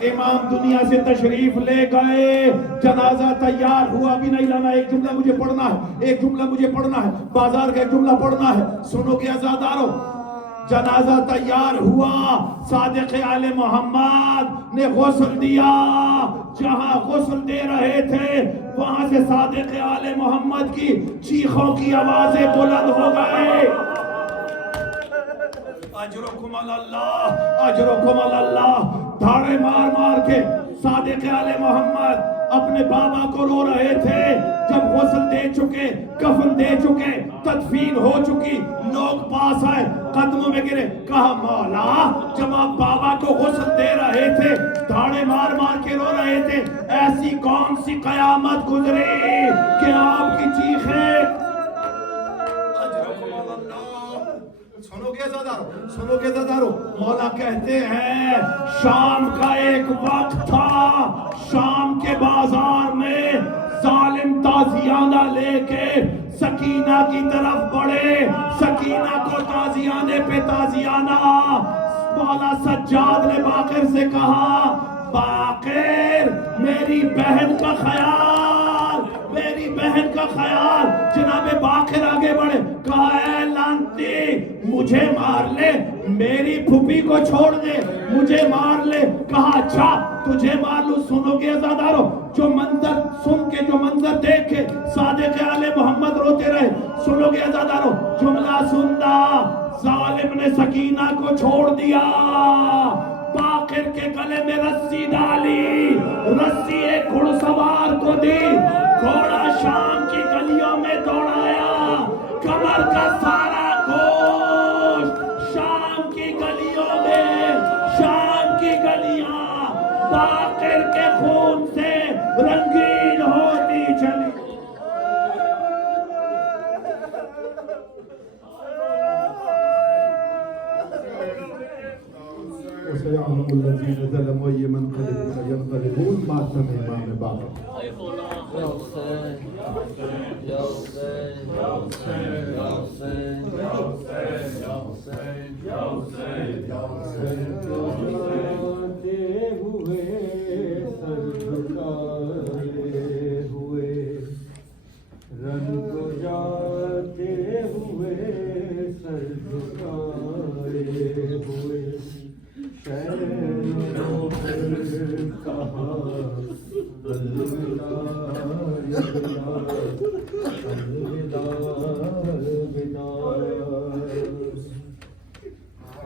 امام دنیا سے تشریف لے گئے، جنازہ تیار ہوا بھی نہیں لانا. ایک جملہ مجھے پڑھنا ہے، ایک جملہ مجھے پڑھنا ہے، بازار کا ایک جملہ پڑھنا ہے. سنو گے عزادارو، جنازہ تیار ہوا، صادق آل محمد نے غسل دیا. جہاں غسل دے رہے تھے وہاں سے صادق آل محمد کی چیخوں کی آوازیں بلند ہو گئے. اجرکم اللہ، اجرکم اللہ. دھاڑے مار مار کے صادق آل محمد اپنے بابا کو رو رہے تھے. جب غسل دے چکے، کفن دے چکے، تدفین ہو چکی، لوگ پاس آئے، قدموں میں گرے، کہا مولا جب آپ بابا کو غسل دے رہے تھے، دھاڑے مار مار کے رو رہے تھے، ایسی کون سی قیامت گزری کہ آپ کی چیخیں. سنو گے زادارو، سنو گے زادارو. مولا کہتے ہیں شام کا ایک وقت تھا، شام کے بازار میں ظالم تازیانہ لے کے سکینہ کی طرف بڑھے. سکینہ کو تازیانے پہ تازیانہ. مولا سجاد نے باقر سے کہا باقر میری بہن کا خیال، میری بہن کا خیال. جناب باقر آگے بڑھے، کہا اے لانتی مجھے مار لے، میری پھوپھی کو چھوڑ دے، مجھے مار لے. کہا اچھا تجھے مار لوں. سنو گے عزادارو، جو منظر سن کے، جو منظر دیکھ کے صادق آل محمد روتے رہے. سنو گے عزادارو، جملہ سننا، ظالم نے سکینہ کو چھوڑ دیا، باقر کے گلے میں رسی ڈالی، رسی ایک گھڑ سوار کو دی، گھوڑا شام کی گلیوں میں دوڑایا، کمر کا سارا گوشت شام کی گلیوں میں، شام کی گلیاں باقر کے خون سے رنگین ہوتی چلی. وسيعلم الذين ظلموا أي منقلب سينقلبون. ماتم امام باقر.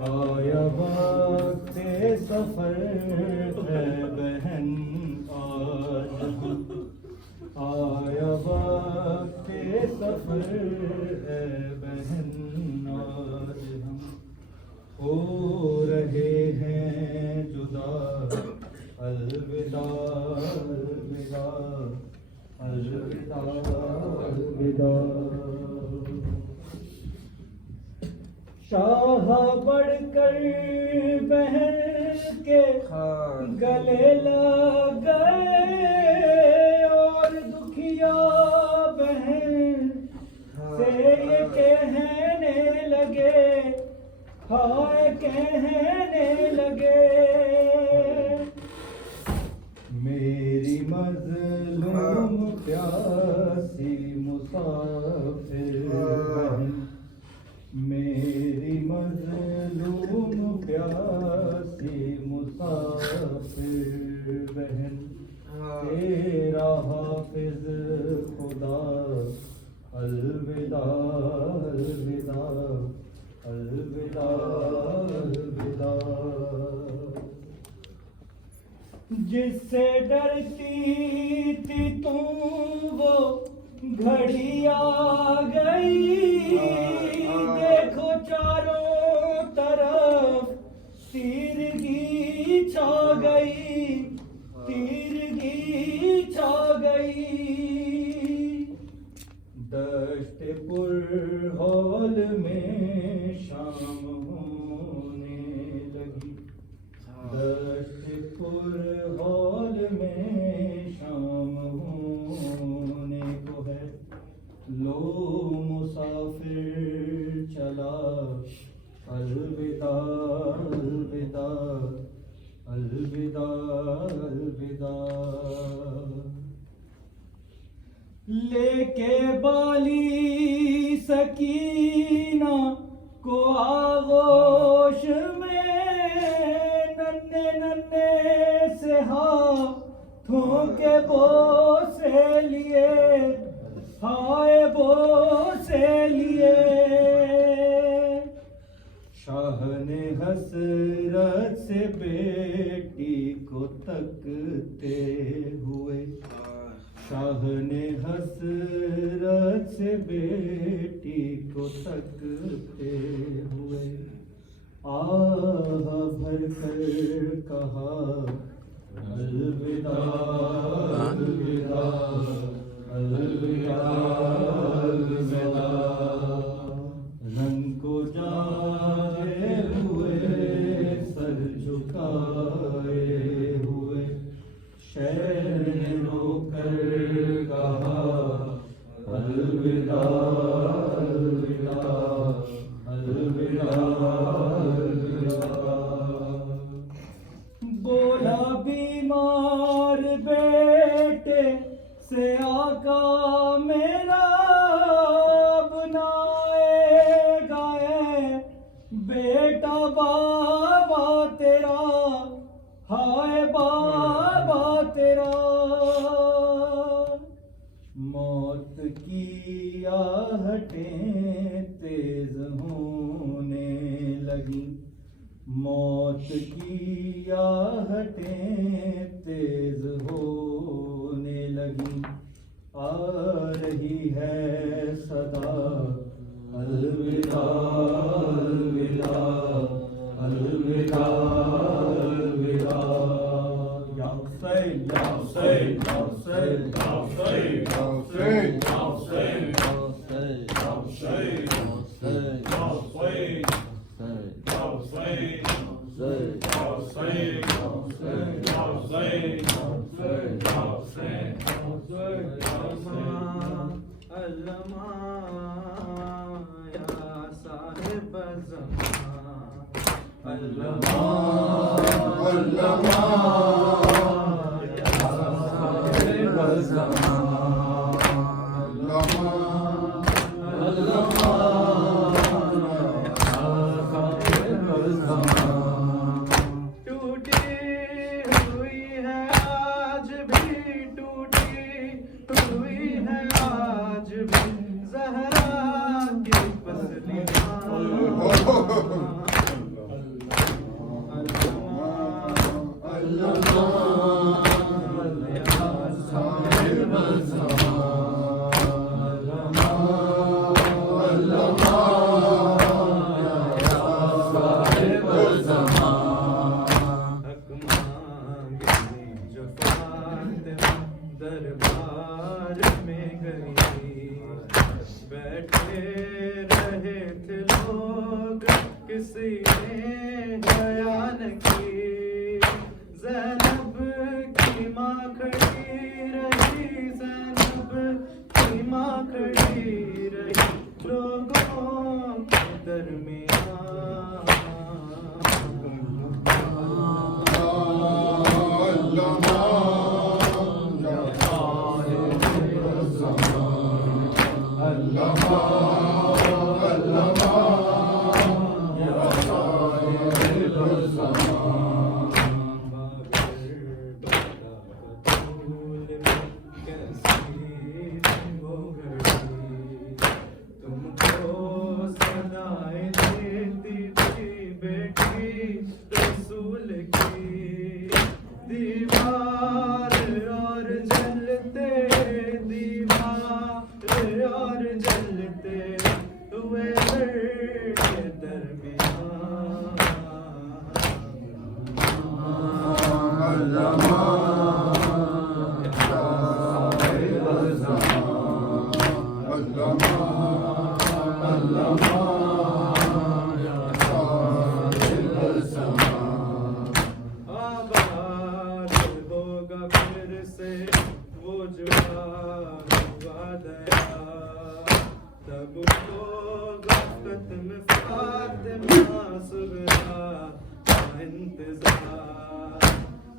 آیا وقت سفر ہے بہن آج، آیا وقت سفر ہے بہن آج. ہم ہو رہے ہیں جدا، الوداع الوداع الوداع الوداع. شاہ بڑھ کر بہن کے گلے لگ گئے اور دکھیا بہن سے یہ کہنے لگے، ہائے کہنے لگے میری مظلوم پیاسی مسافر بہن، میری مظلوم پیاسی مسافر بہن. تیرا حافظ خدا الوداع الوداع الوداع الوداع. جس سے ڈرتی تھی تم وہ گھڑی آ گئی، دیکھو چاروں طرف تیرگی چھا گئی، تیرگی چھا گئی. دشت پر ہال میں شام ہونے لگی، دشت پر ہال میں شام ہونے کو ہے. لو لے کے بالی سکینہ کو آغوش میں، ننھے ننھے سے ہاتھوں کے بوسے لیے، ہائے بوسے لیے۔ شاہ نے حسرت سے بیٹی کو تکتے ہوئے، شاہ نے حسرت سے بیٹی کو تکتے ہوئے آہ بھر کر کہا الوداع الوداع الوداع الوداع۔ رنگ کو جائے ہوئے سر جھکائے ہوئے شہر نے رو کر کہا الوداع الوداع الوداع الوداع۔ بولا بیمار بیٹے سے آقا میرا بنائے گئے، بیٹا بابا تیرا ہائے بابا تیرا۔ موت کی آہٹیں تیز ہونے لگیں، موت کی آہٹیں تیز ہونے لگیں، آ رہی ہے صدا الوداع الوداع الوداع الوداع۔ یا حسین یا حسین یا حسین یا حسین یا حسین یا حسین یا حسین یا حسین یا حسین یا حسین۔ دربار میں گئی، بیٹھے رہے تھے لوگ، کسی نے بیان کی۔ زینب کی ماں کھڑی رہی، زینب کی ماں کھڑی رہی لوگوں کے درمیان۔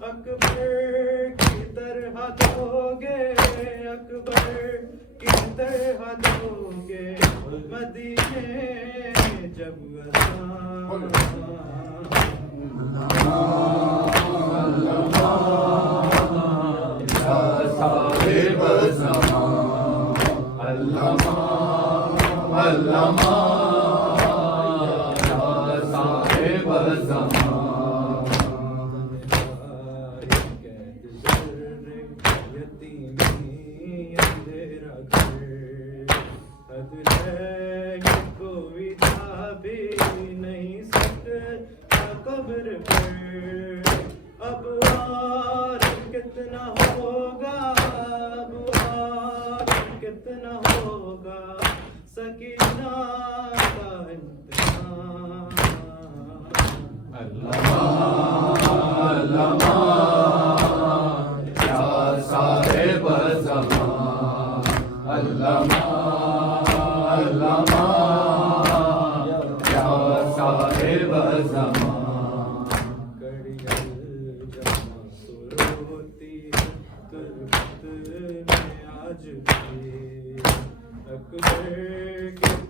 اکبر کی طرح دو گے اکبر کس طرح دو گے مدینے جب کوئی تھا بھی نہیں سکتا قبر پر اب اور کتنا ہوگا اب اور کتنا ہوگا سکینہ کا امتحان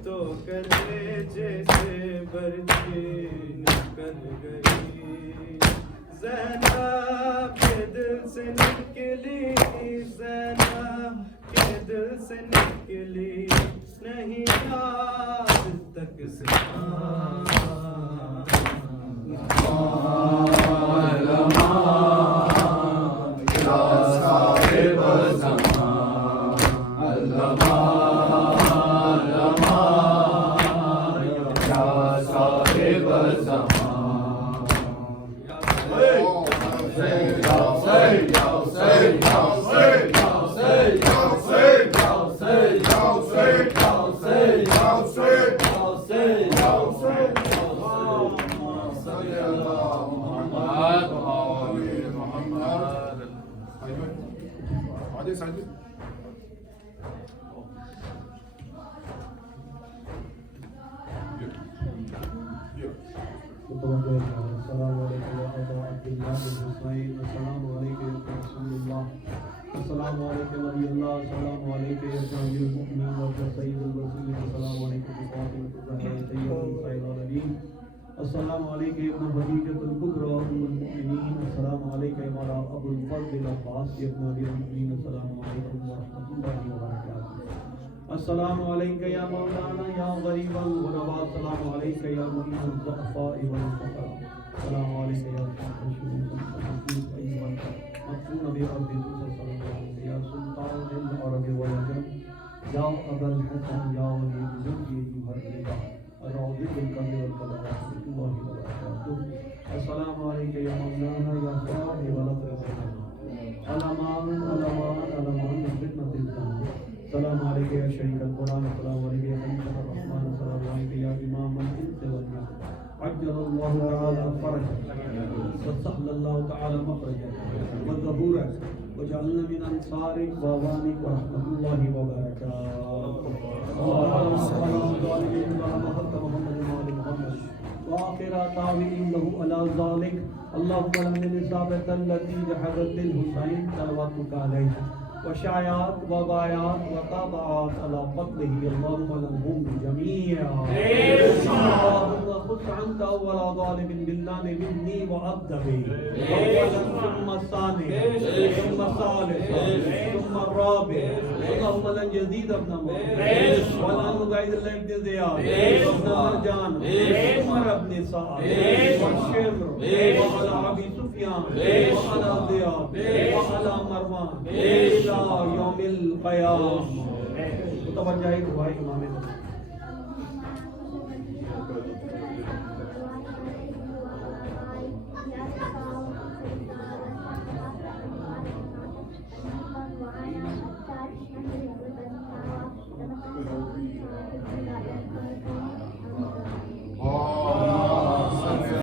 تو کرے جیسے برچی نکل گئی زینب کے دل سے نکلی زینب کے دل سے نکلی نہیں آج تک السلام علیکم یا ابا عبداللہ الحسین السلام علیکم یا رسول اللہ السلام علیکم نبی اللہ السلام علیکم یا امیر المؤمنین و سید الرسول السلام علیکم فاطمہ الزہرا سید النساء العالمین السلام علیکم ابن خدیجہ الکبریٰ ام المؤمنین السلام علیکم مولا ابو الفضل العباس ابن امیر المؤمنین السلام علیکم ورحمۃ اللہ وبرکاتہ السلام علیکم یا مولانا یا غریب الغرباء السلام علیکم یا معین الضعفاء والفقراء السلام علیکم یا مدفون بأرض السلام علیکم یا سلطان العرب والعجم یا ابا الحسن یا ولی بزرگی جوہر الرضا الراضی بالقدر والقدر ورحمۃ اللہ وبرکاتہ السلام علیکم یا مولانا یا صاحب الأطرف علمان علمان علمان فتنة الزمان السلام علیکم یا شریک القرآن السلام علیکم یا خلیفۃ الرحمن السلام علیکم یا امام الانس والجن عجل اللہ تعالی فرجک وسهل اللہ تعالی مخرجک وظہورک وجعلنا من انصارک وعوانک ورحمۃ اللہ وبرکاتہ اللهم صل على محمد وعلى محمد وآخر تعویل له على ذلك اللهم لمن الإصابة التي جحدت للحسين صلواتك عليه وشایات وبایات وطابعات على قتله اللهم لنهم جميعا اللهم خذ عنك أول ظالم بالله مني وأبدغي أولا ثم الثاني ثم الثالث ثم الرابع اللهم لن يزيد ابن مريم ولا نبعد الله ابن زياد ابن مرجان عمر ابن سعد والشمر وعلى أبي سفيان وعلى زياد وعلى مروان يوم القيامة. توجہ ہے امام